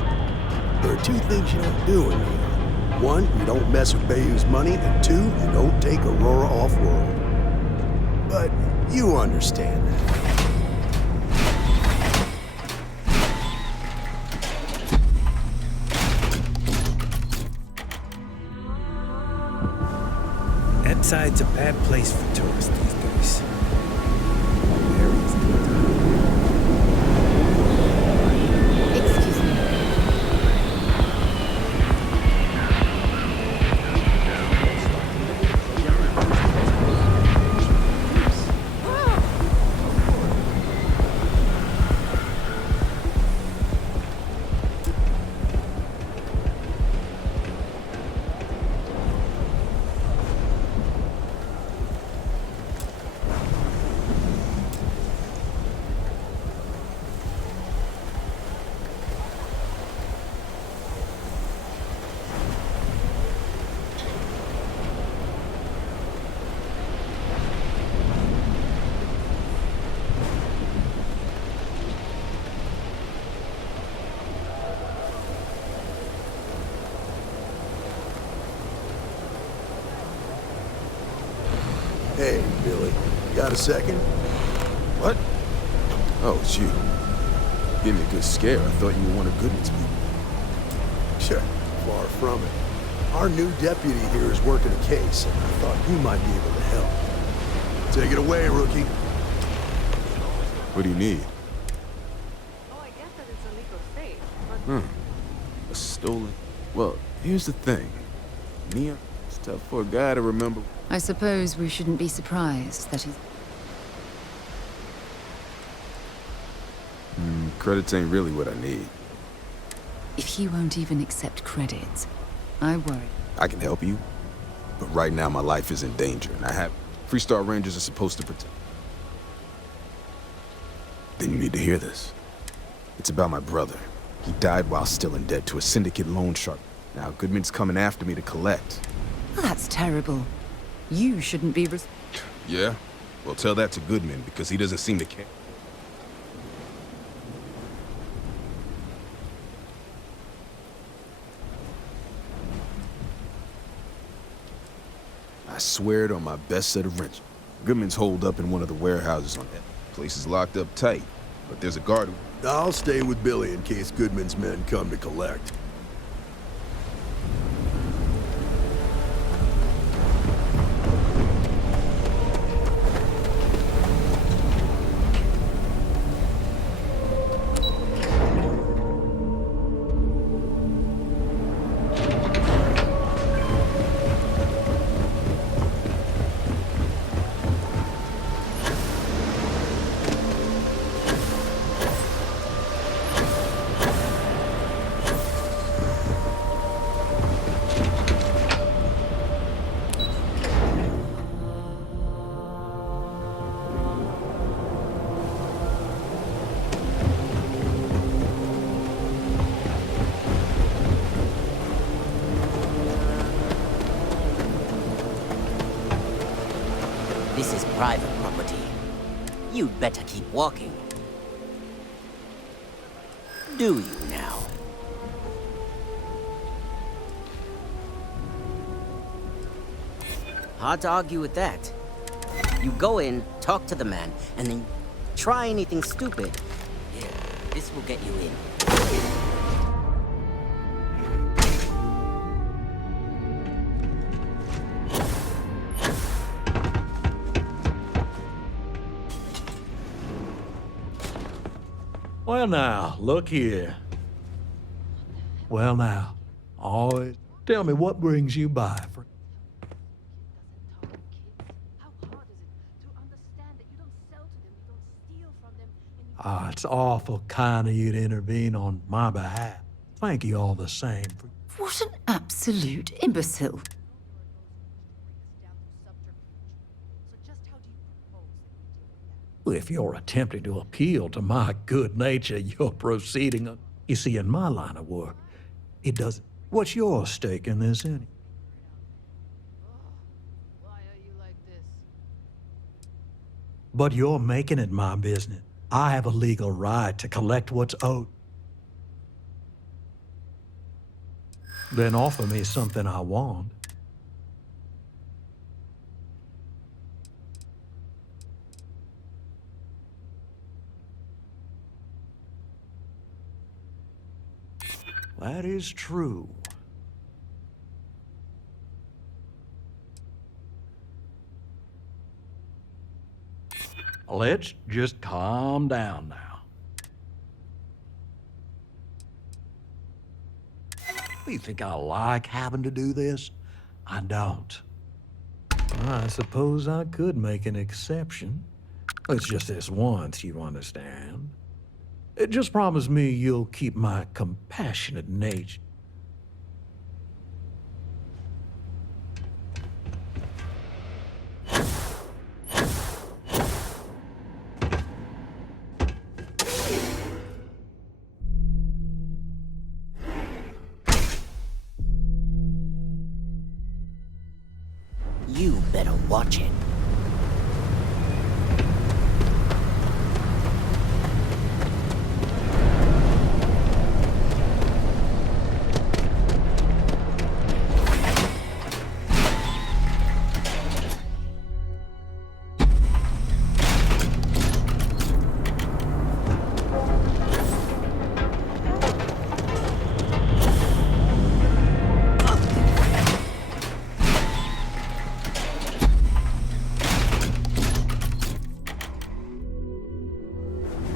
There are two things you don't do in Neon. One, you don't mess with Bayou's money, and two, you don't take Aurora off-world. But you understand that. Side's a bad place for tourists these days. Excuse me. Hey, Billy, got a second? What? Oh, it's you. Gave me a good scare. I thought you were one of Goodman's people. Sure, far from it. Our new deputy here is working a case, and I thought you might be able to help. Take it away, rookie. What do you need? Oh, I guess that it's a legal state, but... A stolen... Well, here's the thing. Neon, it's tough for a guy to remember... I suppose we shouldn't be surprised that he's... Credits ain't really what I need. If he won't even accept credits, I worry. I can help you, but right now my life is in danger, and I have... Freestar Rangers are supposed to protect... Then you need to hear this. It's about my brother. He died while still in debt to a syndicate loan shark. Now Goodman's coming after me to collect. Well, that's terrible. You shouldn't be Yeah? Well, tell that to Goodman, because he doesn't seem to care. I swear it on my best set of wrenches. Goodman's holed up in one of the warehouses on that. Place is locked up tight, but there's a guard. I'll stay with Billy in case Goodman's men come to collect. This is private property. You'd better keep walking. Do you now? Hard to argue with that. You go in, talk to the man, and then try anything stupid. Here, this will get you in. Well now, look here. Well now, always tell me what brings you by. It's awful kind of you to intervene on my behalf. Thank you all the same. What an absolute imbecile. If you're attempting to appeal to my good nature, you're proceeding. You see, in my line of work, it doesn't. What's your stake in this, anyway? But you're making it my business. I have a legal right to collect what's owed. Then offer me something I want. That is true. Let's just calm down now. You think I like having to do this? I don't. I suppose I could make an exception. It's just this once, you understand. Just promise me you'll keep my compassionate nature. You better watch it.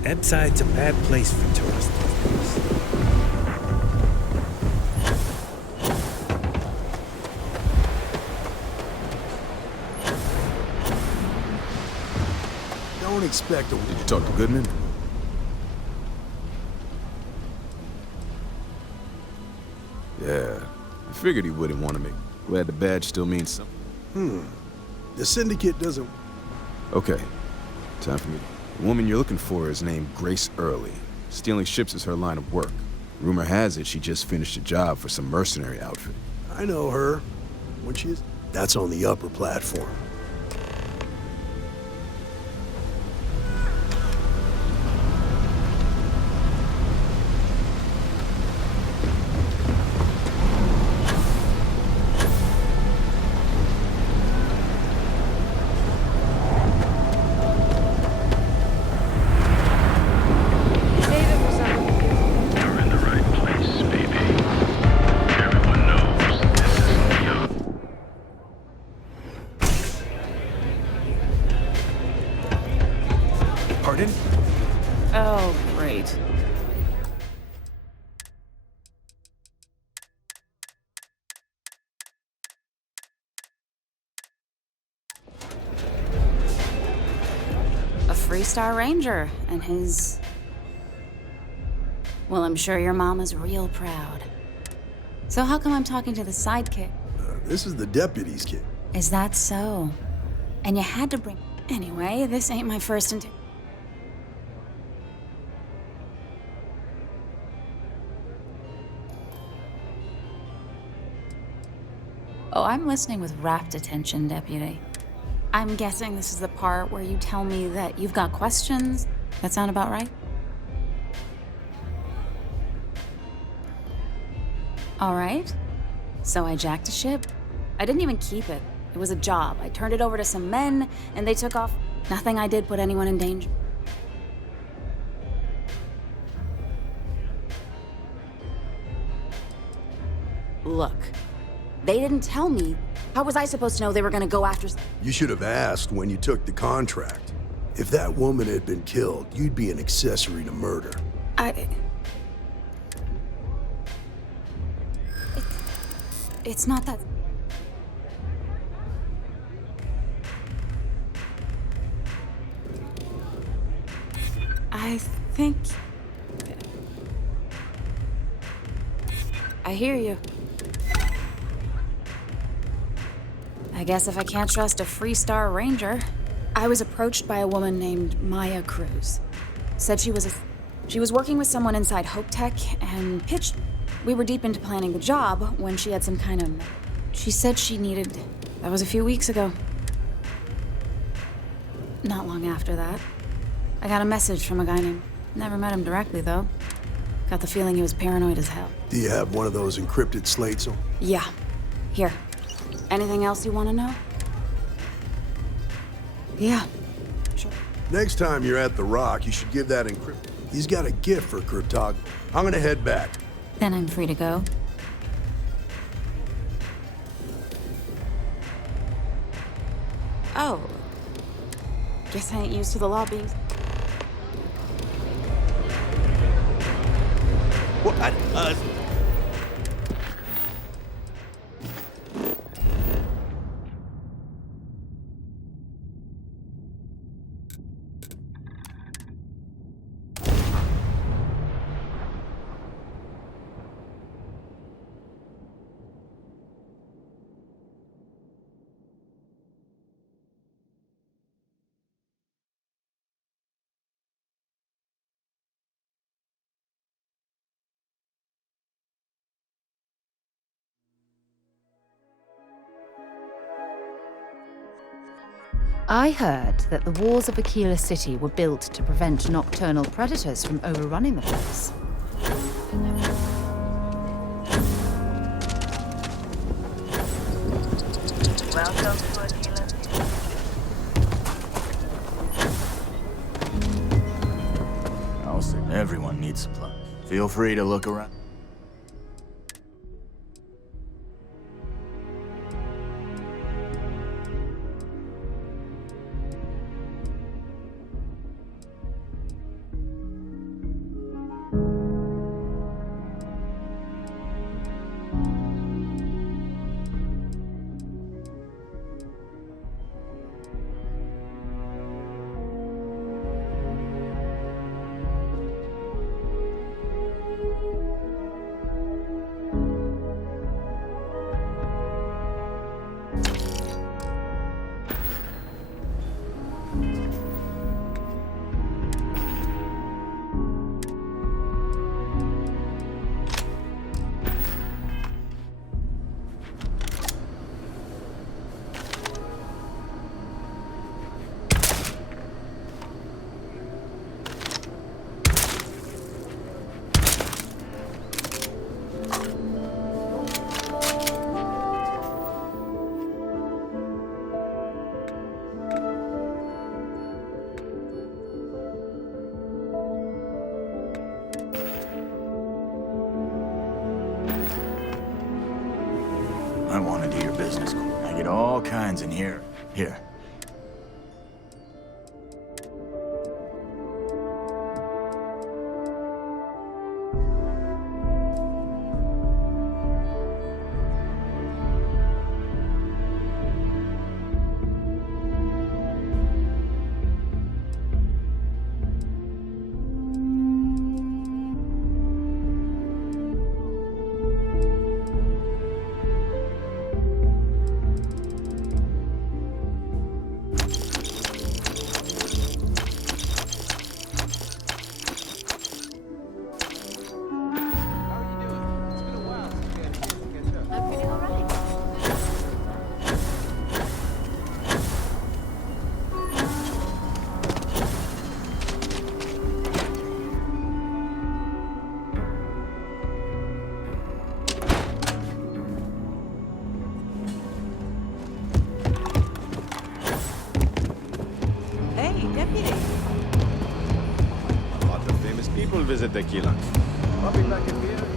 Upside's a bad place for tourists these days. Don't expect a... Did you talk to Goodman? Yeah, I figured he wouldn't want to make. Glad the badge still means something. The syndicate doesn't... Okay, time for me. The woman you're looking for is named Grace Early. Stealing ships is her line of work. Rumor has it she just finished a job for some mercenary outfit. I know her. When she is... That's on the upper platform. Pardon? Oh, great. A Freestar Ranger and his... Well, I'm sure your mama's real proud. So how come I'm talking to the sidekick? This is the deputy's kid. Is that so? And you had to bring... Anyway, this ain't my first Oh, I'm listening with rapt attention, Deputy. I'm guessing this is the part where you tell me that you've got questions. That sound about right? All right. So I jacked a ship. I didn't even keep it. It was a job. I turned it over to some men, and they took off. Nothing I did put anyone in danger. Look, they didn't tell me. How was I supposed to know they were gonna go after... You should have asked when you took the contract. If that woman had been killed, you'd be an accessory to murder. It's not that... I think... I hear you. I guess if I can't trust a Freestar Ranger... I was approached by a woman named Maya Cruz. Said she was working with someone inside Hope Tech and pitched... We were deep into planning the job when she had some kind of... She said she needed... That was a few weeks ago. Not long after that, I got a message from a guy named... Never met him directly, though. Got the feeling he was paranoid as hell. Do you have one of those encrypted slates on? Yeah. Here. Anything else you want to know? Yeah. Sure. Next time you're at the Rock, you should give that encrypt... He's got a gift for cryptography. I'm gonna head back. Then I'm free to go. Oh. Guess I ain't used to the law being... What? I heard that the walls of Aquila City were built to prevent nocturnal predators from overrunning the place. Welcome to Aquila City. I'll say everyone needs supplies. Feel free to look around. I want into your business. I get all kinds in here. Here. Visit Tequila. I'll be back in Vienna.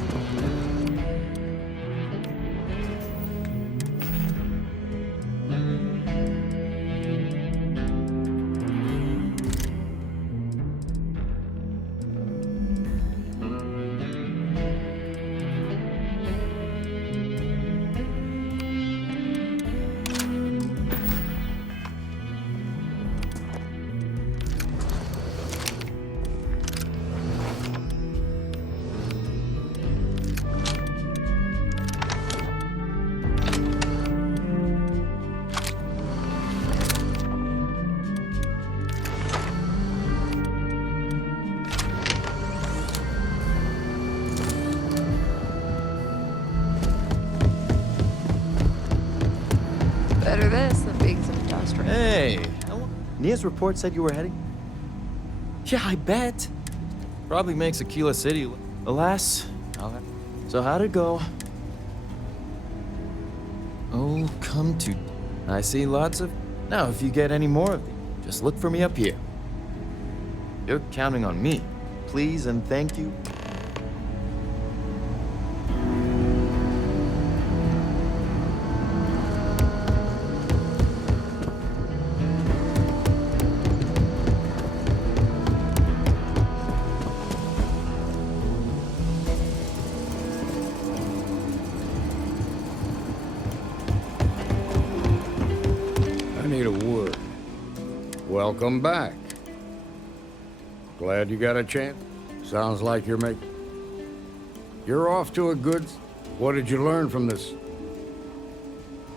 Better this than being some industrial. Hey, Nia's report said you were heading? Yeah, I bet. Probably makes Aquila City. Alas, so how'd it go? Oh, come to. I see lots of. Now, if you get any more of them, just look for me up here. You're counting on me. Please and thank you. Welcome back. Glad you got a chance. Sounds like you're making... You're off to a good... What did you learn from this?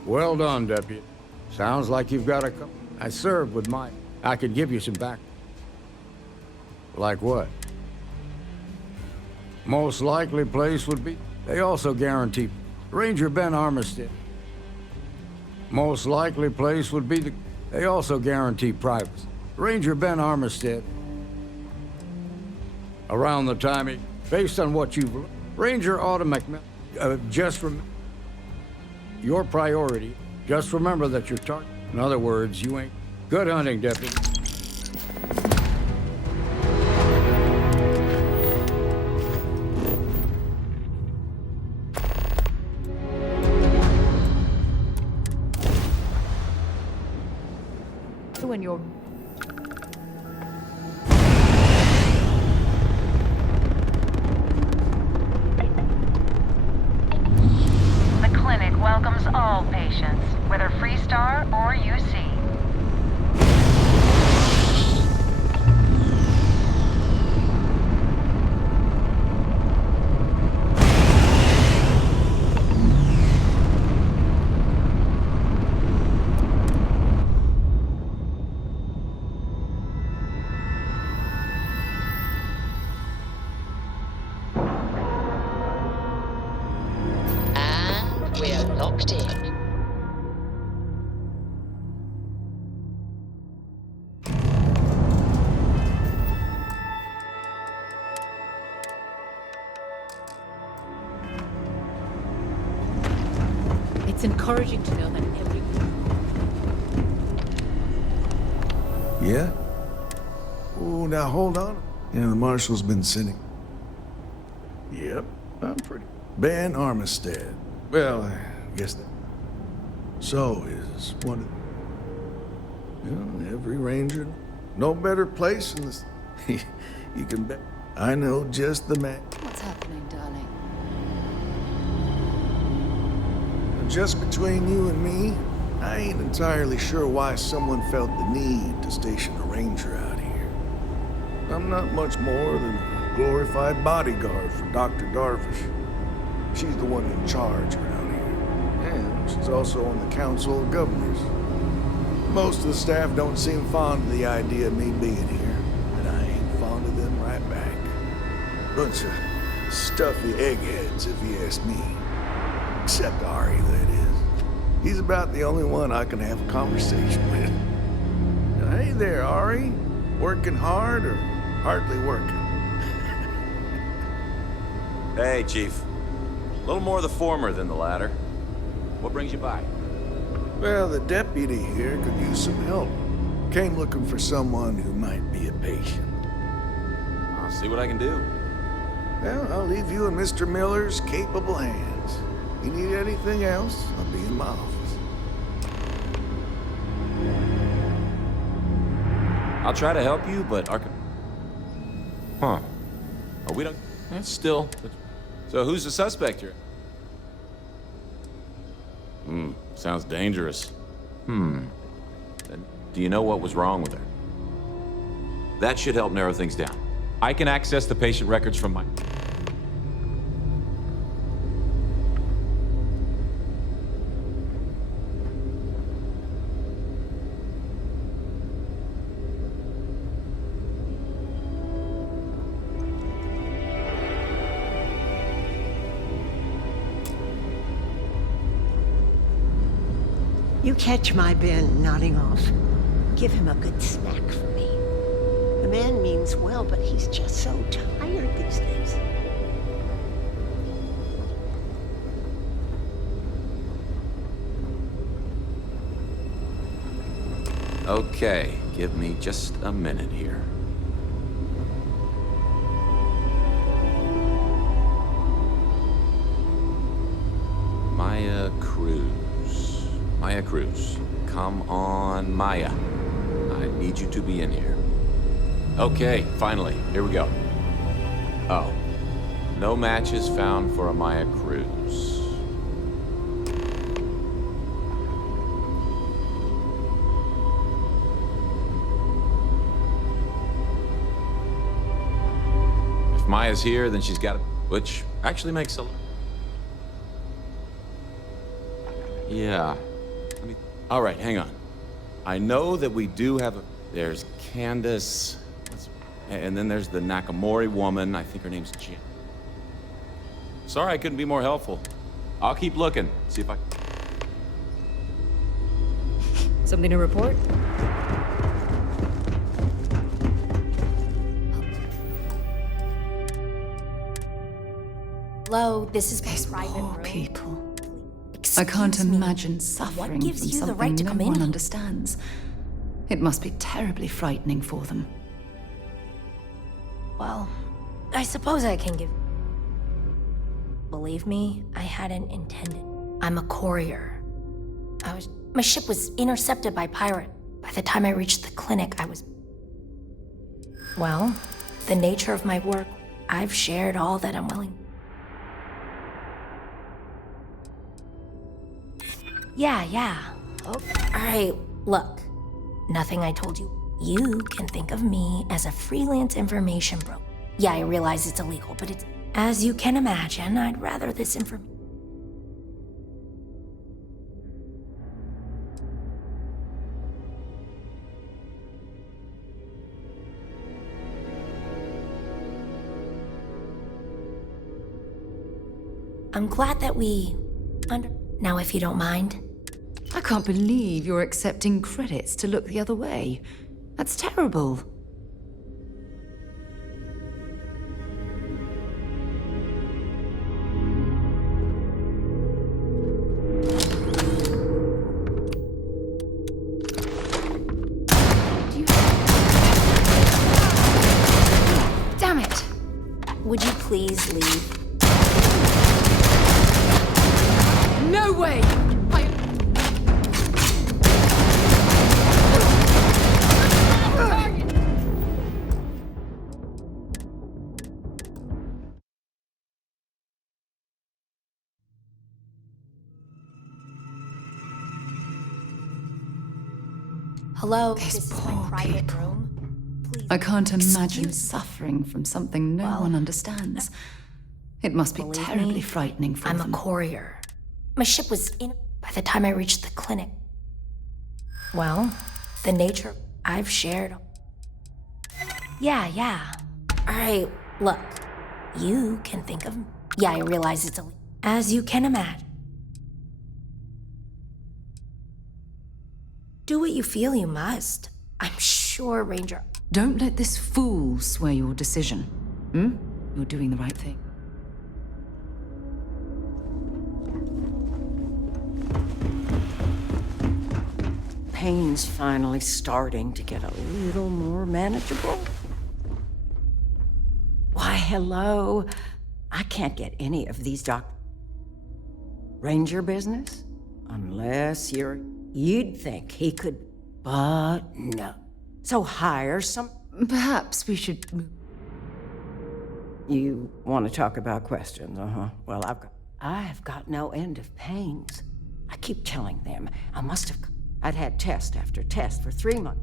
Well done, Deputy. Sounds like you've got a... I served with mine. I could give you some back... Like what? Most likely place would be... They also guarantee... Ranger Ben Armistead. Most likely place would be the... They also guarantee privacy. Ranger Ben Armistead. Around the time he... Based on what you've... Ranger Automac... just from... Your priority. Just remember that you're target... In other words, you ain't... Good hunting, Deputy. When you're... The clinic welcomes all patients, whether Freestar or UC. Locked in. It's encouraging to know that every... Yeah? Oh, now hold on. Yeah, the marshal's been sitting. Yep, I'm pretty... Ben Armistead. Well, I guess that... So is one of every ranger. No better place in this. You can bet. I know just the man. What's happening, darling? Just between you and me, I ain't entirely sure why someone felt the need to station a ranger out here. I'm not much more than a glorified bodyguard for Dr. Darvish. She's the one in charge around here. And she's also on the Council of Governors. Most of the staff don't seem fond of the idea of me being here, and I ain't fond of them right back. Bunch of stuffy eggheads, if you ask me. Except Ari, that is. He's about the only one I can have a conversation with. Now, hey there, Ari. Working hard or hardly working? Hey, Chief. A little more the former than the latter. What brings you by? Well, the deputy here could use some help. Came looking for someone who might be a patient. I'll see what I can do. Well, I'll leave you in Mr. Miller's capable hands. You need anything else, I'll be in my office. I'll try to help you, but Huh. Oh, we don't... Still. So who's the suspect here? Sounds dangerous. Then do you know what was wrong with her? That should help narrow things down. I can access the patient records from my... You catch my Ben nodding off. Give him a good snack for me. The man means well, but he's just so tired these days. Okay, give me just a minute here. Maya Cruz. Come on, Maya. I need you to be in here. Okay, finally, here we go. Oh, no matches found for a Maya Cruz. If Maya's here, then she's got it, which actually makes a... Yeah. All right, hang on. I know that we do have a... There's Candace. And then there's the Nakamori woman. I think her name's Jen. Sorry I couldn't be more helpful. I'll keep looking. See if I... Something to report? Hello, this is These private poor room. people. I can't imagine suffering gives from you the something right to no come in one here? understands. It must be terribly frightening for them. Well, I suppose I can give... Believe me, I hadn't intended. I'm a courier. My ship was intercepted by pirate. By the time I reached the clinic, I was... Well, the nature of my work, I've shared all that I'm willing. Yeah. Oh, alright, look. Nothing I told you. You can think of me as a freelance information broker. Yeah, I realize it's illegal, but it's... As you can imagine, I'd rather this information... I'm glad that we... Now, if you don't mind... I can't believe you're accepting credits to look the other way. That's terrible. Damn it! Would you please leave? No way! Hello, These this is poor my private people. room. Please. I can't imagine Excuse me. suffering from something no Well, one understands. It must be believe terribly me, frightening for I'm them. a courier. My ship was in by the time I reached the clinic. Well, the nature I've shared. Yeah. All right, look. You can think of. Yeah, I realize it's illegal. As you can imagine. Do what you feel you must. I'm sure, Ranger. Don't let this fool sway your decision. You're doing the right thing. Pain's finally starting to get a little more manageable. Why, hello. I can't get any of these Ranger business? Unless you'd think he could, but no. So hire some... Perhaps we should move. You want to talk about questions, Well, I've got no end of pains. I keep telling them I'd had test after test for 3 months.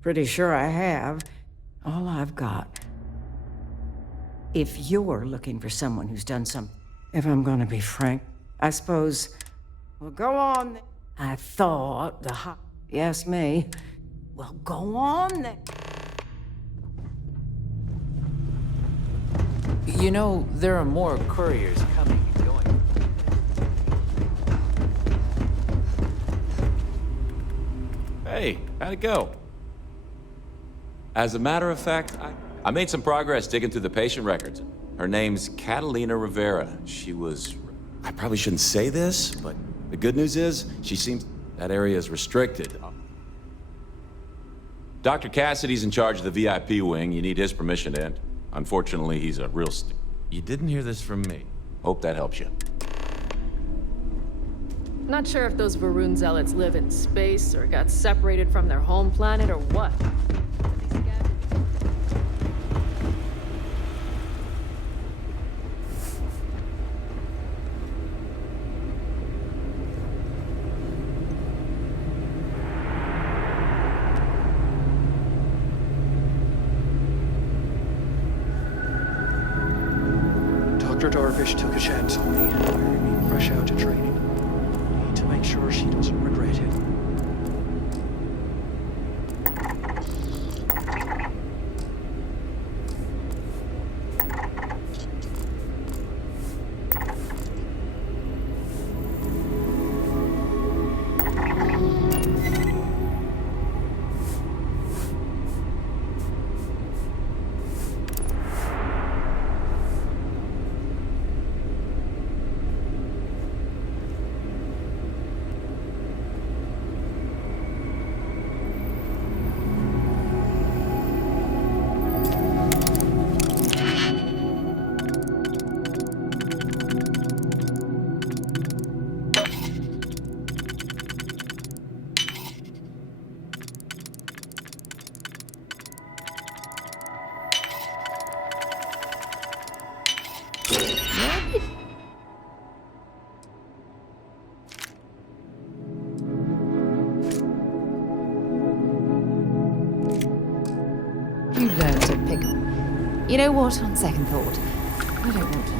Pretty sure I have. All I've got. If you're looking for someone who's done something, if I'm gonna be frank, I suppose, well, go on. I thought yes, me. Well, go on then. You know, there are more couriers coming and going. Hey, how'd it go? As a matter of fact, I made some progress digging through the patient records. Her name's Catalina Rivera. I probably shouldn't say this, but the good news is, that area is restricted. Dr. Cassidy's in charge of the VIP wing. You need his permission to enter. Unfortunately, he's a real You didn't hear this from me. Hope that helps you. Not sure if those Varun zealots live in space or got separated from their home planet or what. Dr. Darvish took a chance on me, hiring me fresh out of training. Need to make sure she doesn't regret it. You've learned to pick. You know what, on second thought, I don't want to know.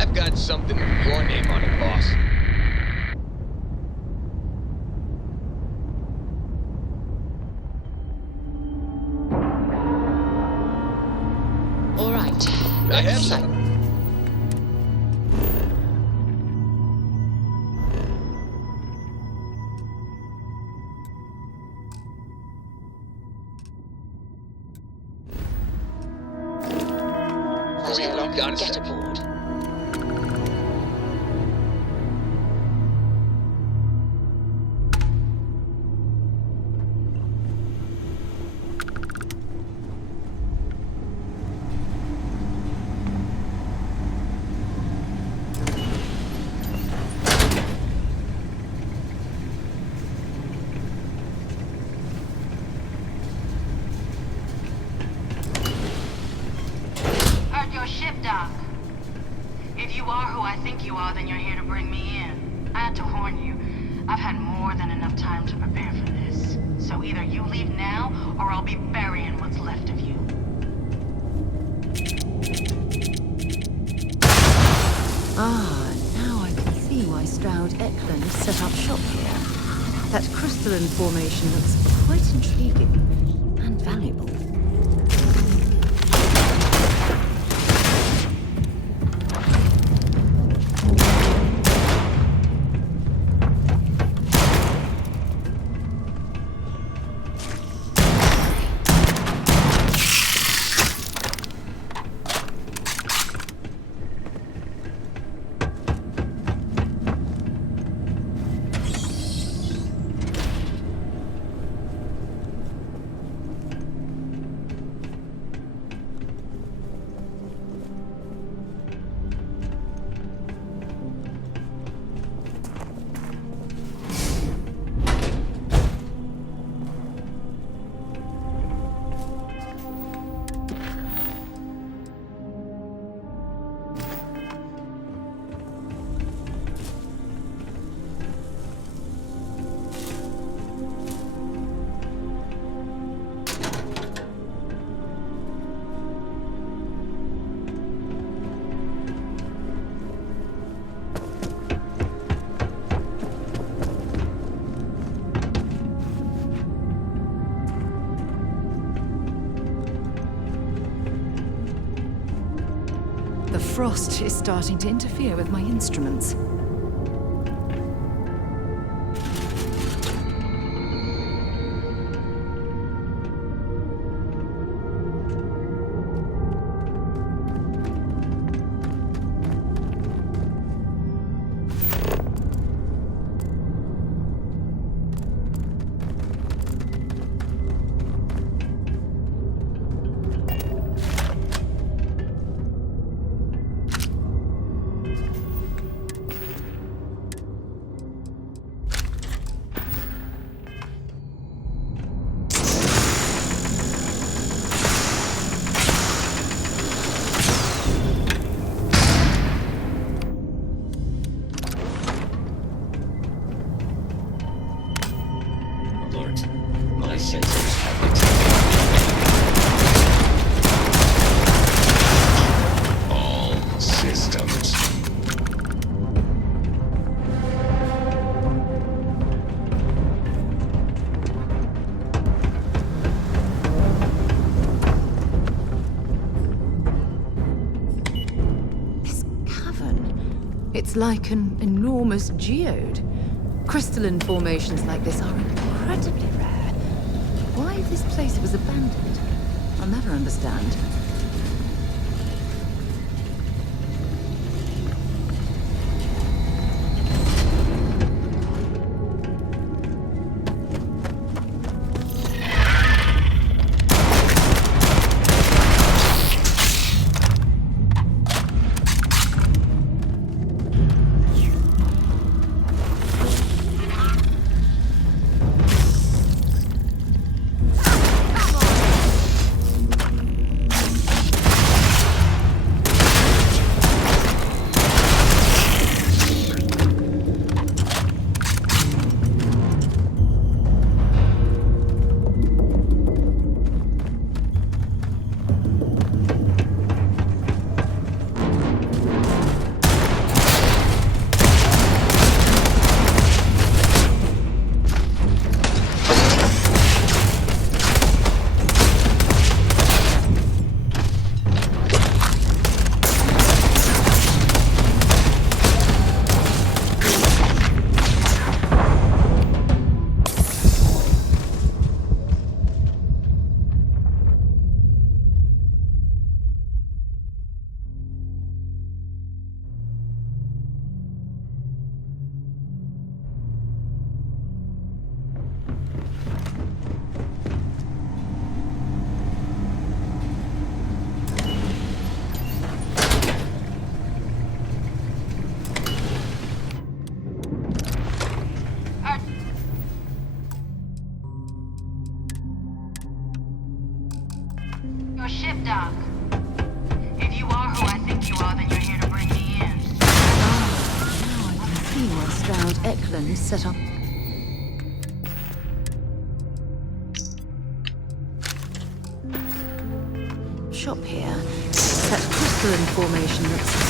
I've got something with your name on it, boss. All right. I have some. Get aboard. Heard your ship, Doc. If you are who I think you are, then you're here to bring me in. I had to warn you. I've had more than enough time to prepare for this. So either you leave now, or I'll be burying what's left of you. Ah, now I can see why Stroud Eklund set up shop here. That crystalline formation looks quite intriguing and valuable. The frost is starting to interfere with my instruments. It's like an enormous geode. Crystalline formations like this are incredibly rare. Why this place was abandoned, I'll never understand. underground Eklund set up. Shop here. That crystalline formation looks.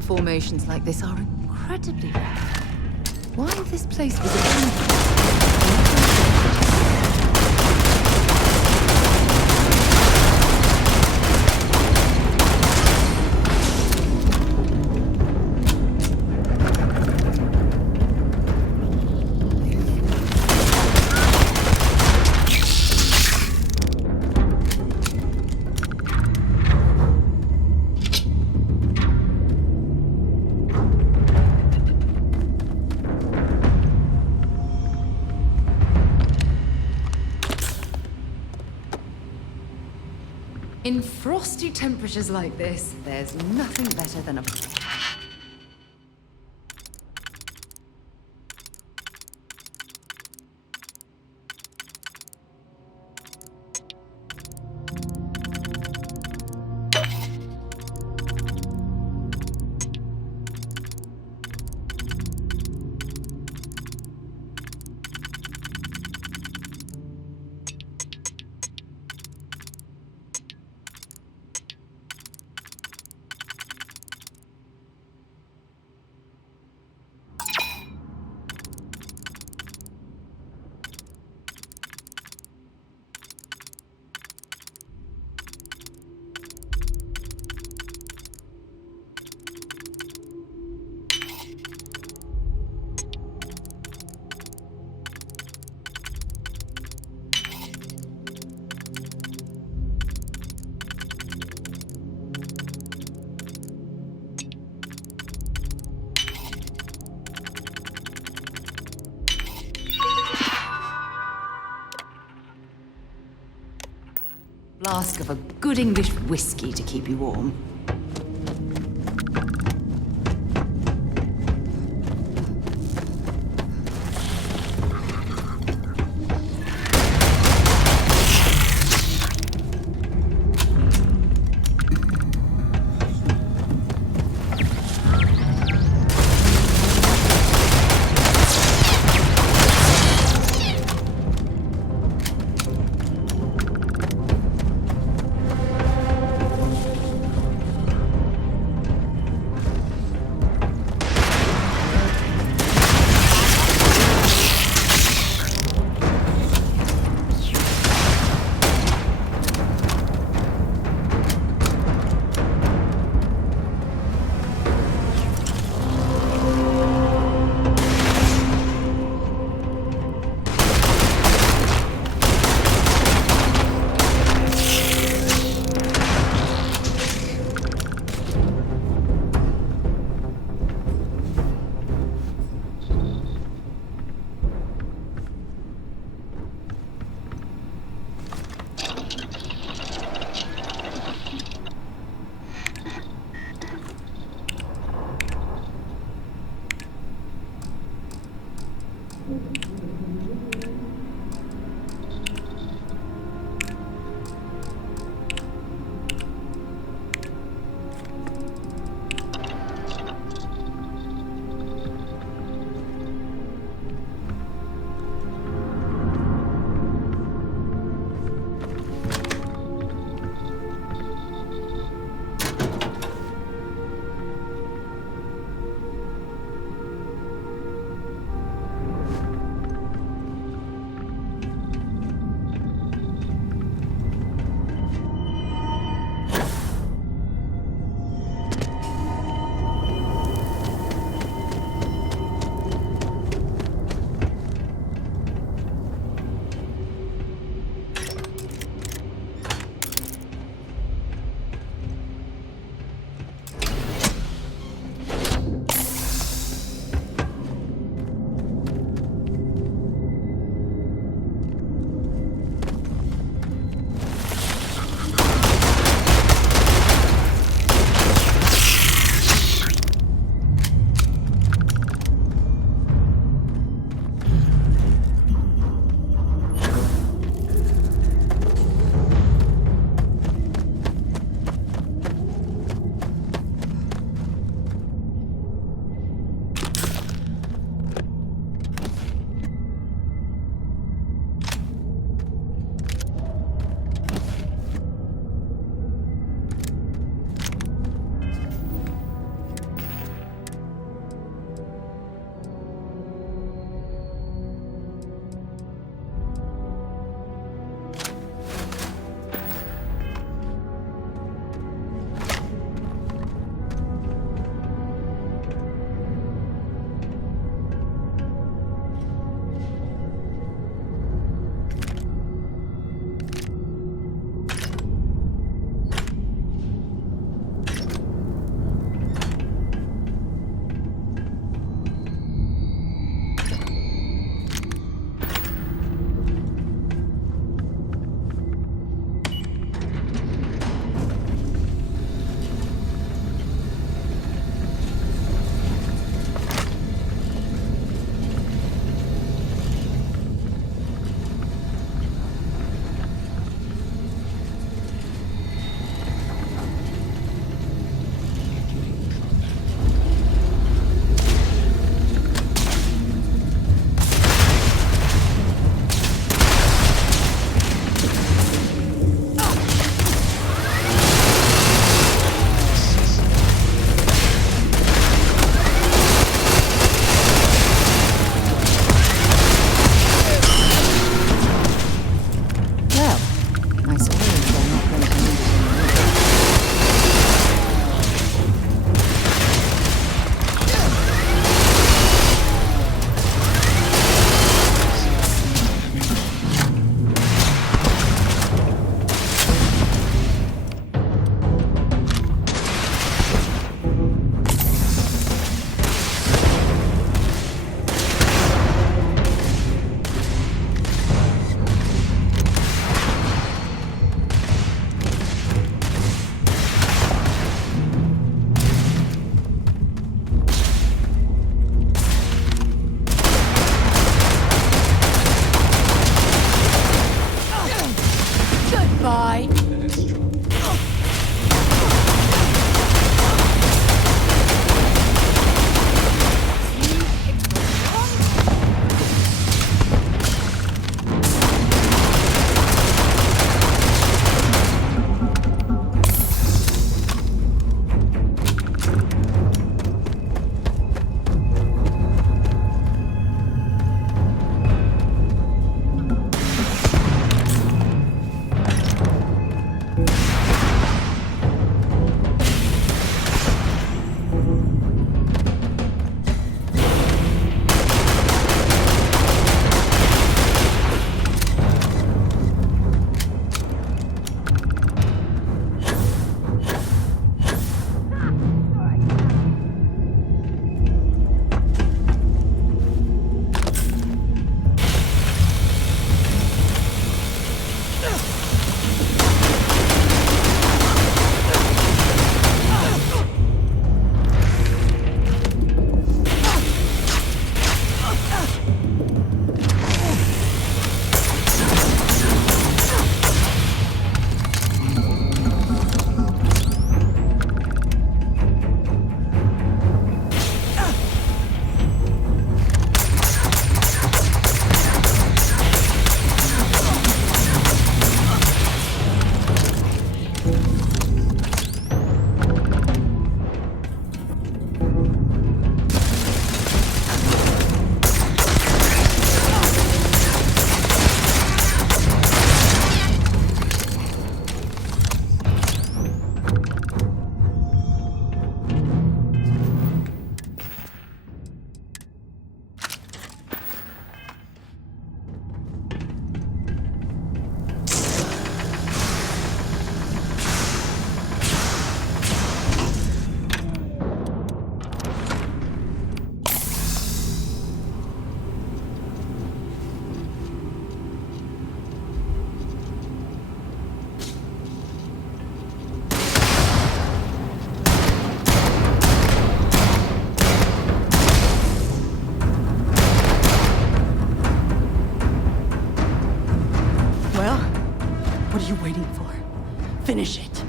Formations like this are incredibly rare. Why this place was abandoned? In frosty temperatures like this, there's nothing better than a... Flask of a good English whiskey to keep you warm. waiting for? Finish it.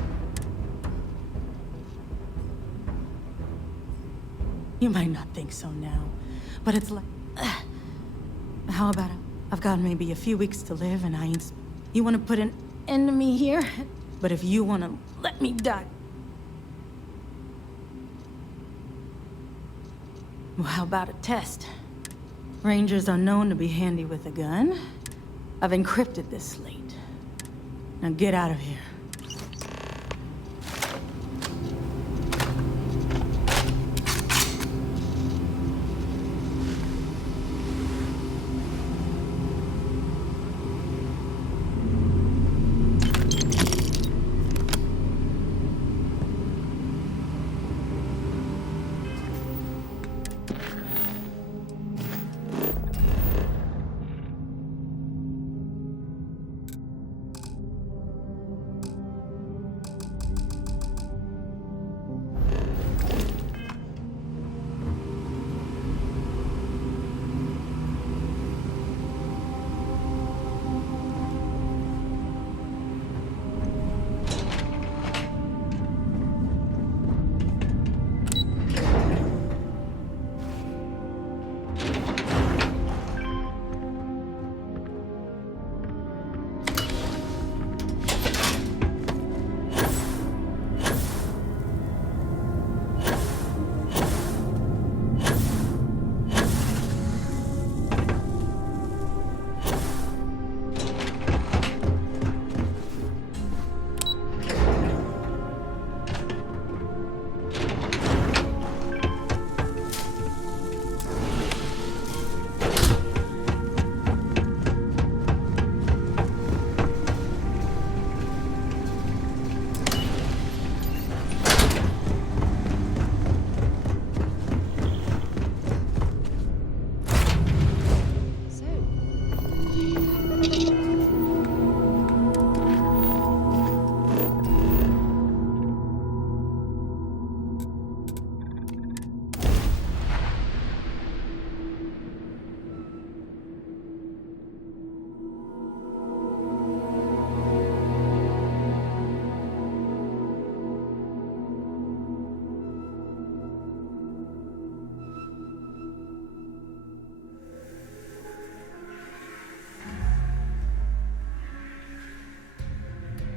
You might not think so now, but it's like... How about I've got maybe a few weeks to live and I ain't... You want to put an end to me here? But if you want to let me die... Well, how about a test? Rangers are known to be handy with a gun. I've encrypted this slate. Now get out of here.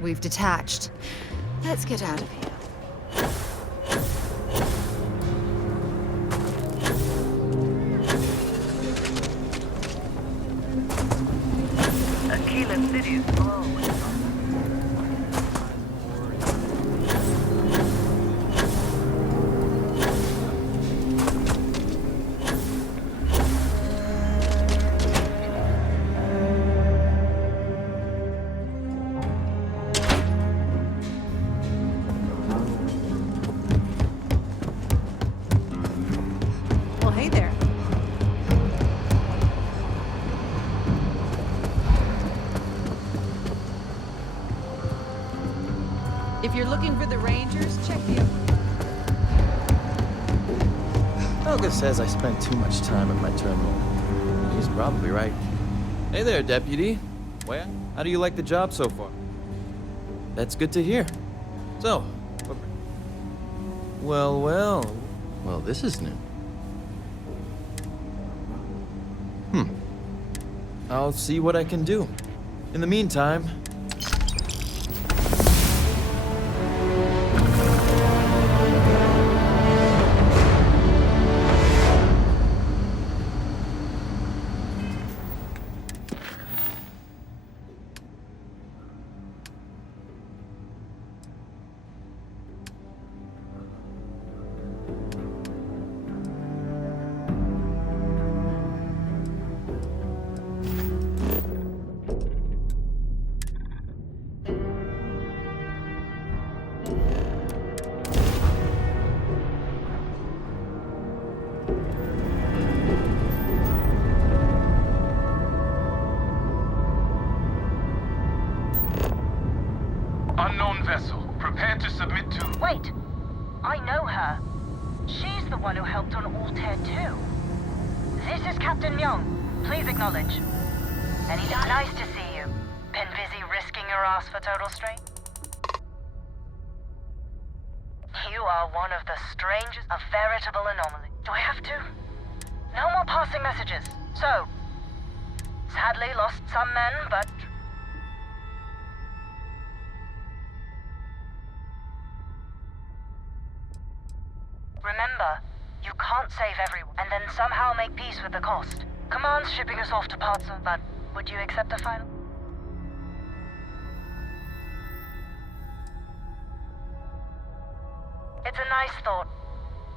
We've detached. Let's get out of here. Aquila City is full. If you're looking for the Rangers, check the... Helga says I spent too much time at my terminal. He's probably right. Hey there, Deputy. Well, how do you like the job so far? That's good to hear. So, well, this is new. I'll see what I can do. In the meantime... Unknown vessel. Prepare to submit to... Wait! I know her. She's the one who helped on Altair 2. This is Captain Myung. Please acknowledge. Nice to see you. Been busy risking your ass for total strain? You are one of the strangest, a veritable anomaly. Do I have to? No more passing messages. So, sadly lost some men, but... Remember, you can't save everyone, and then somehow make peace with the cost. Command's shipping us off to parts of, but would you accept a final? It's a nice thought,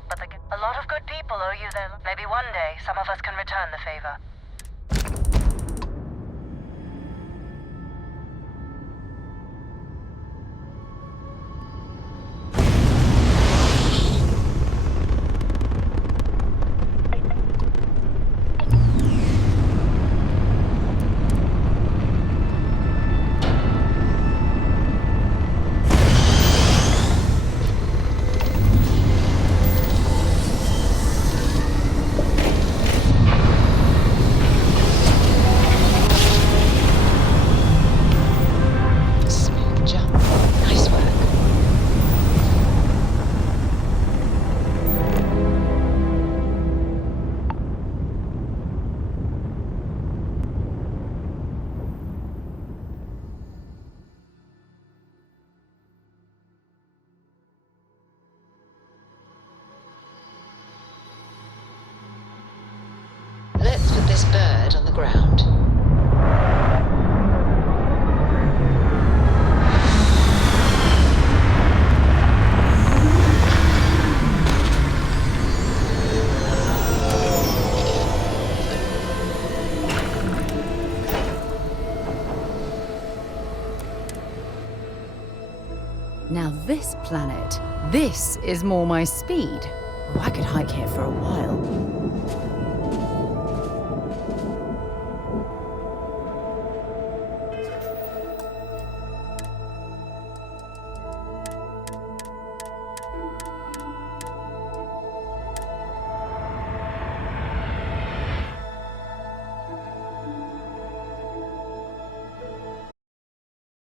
but a lot of good people owe you their... Maybe one day, some of us can return the favor. Let's put this bird on the ground. Now this planet, this is more my speed. Oh, I could hike here for a while.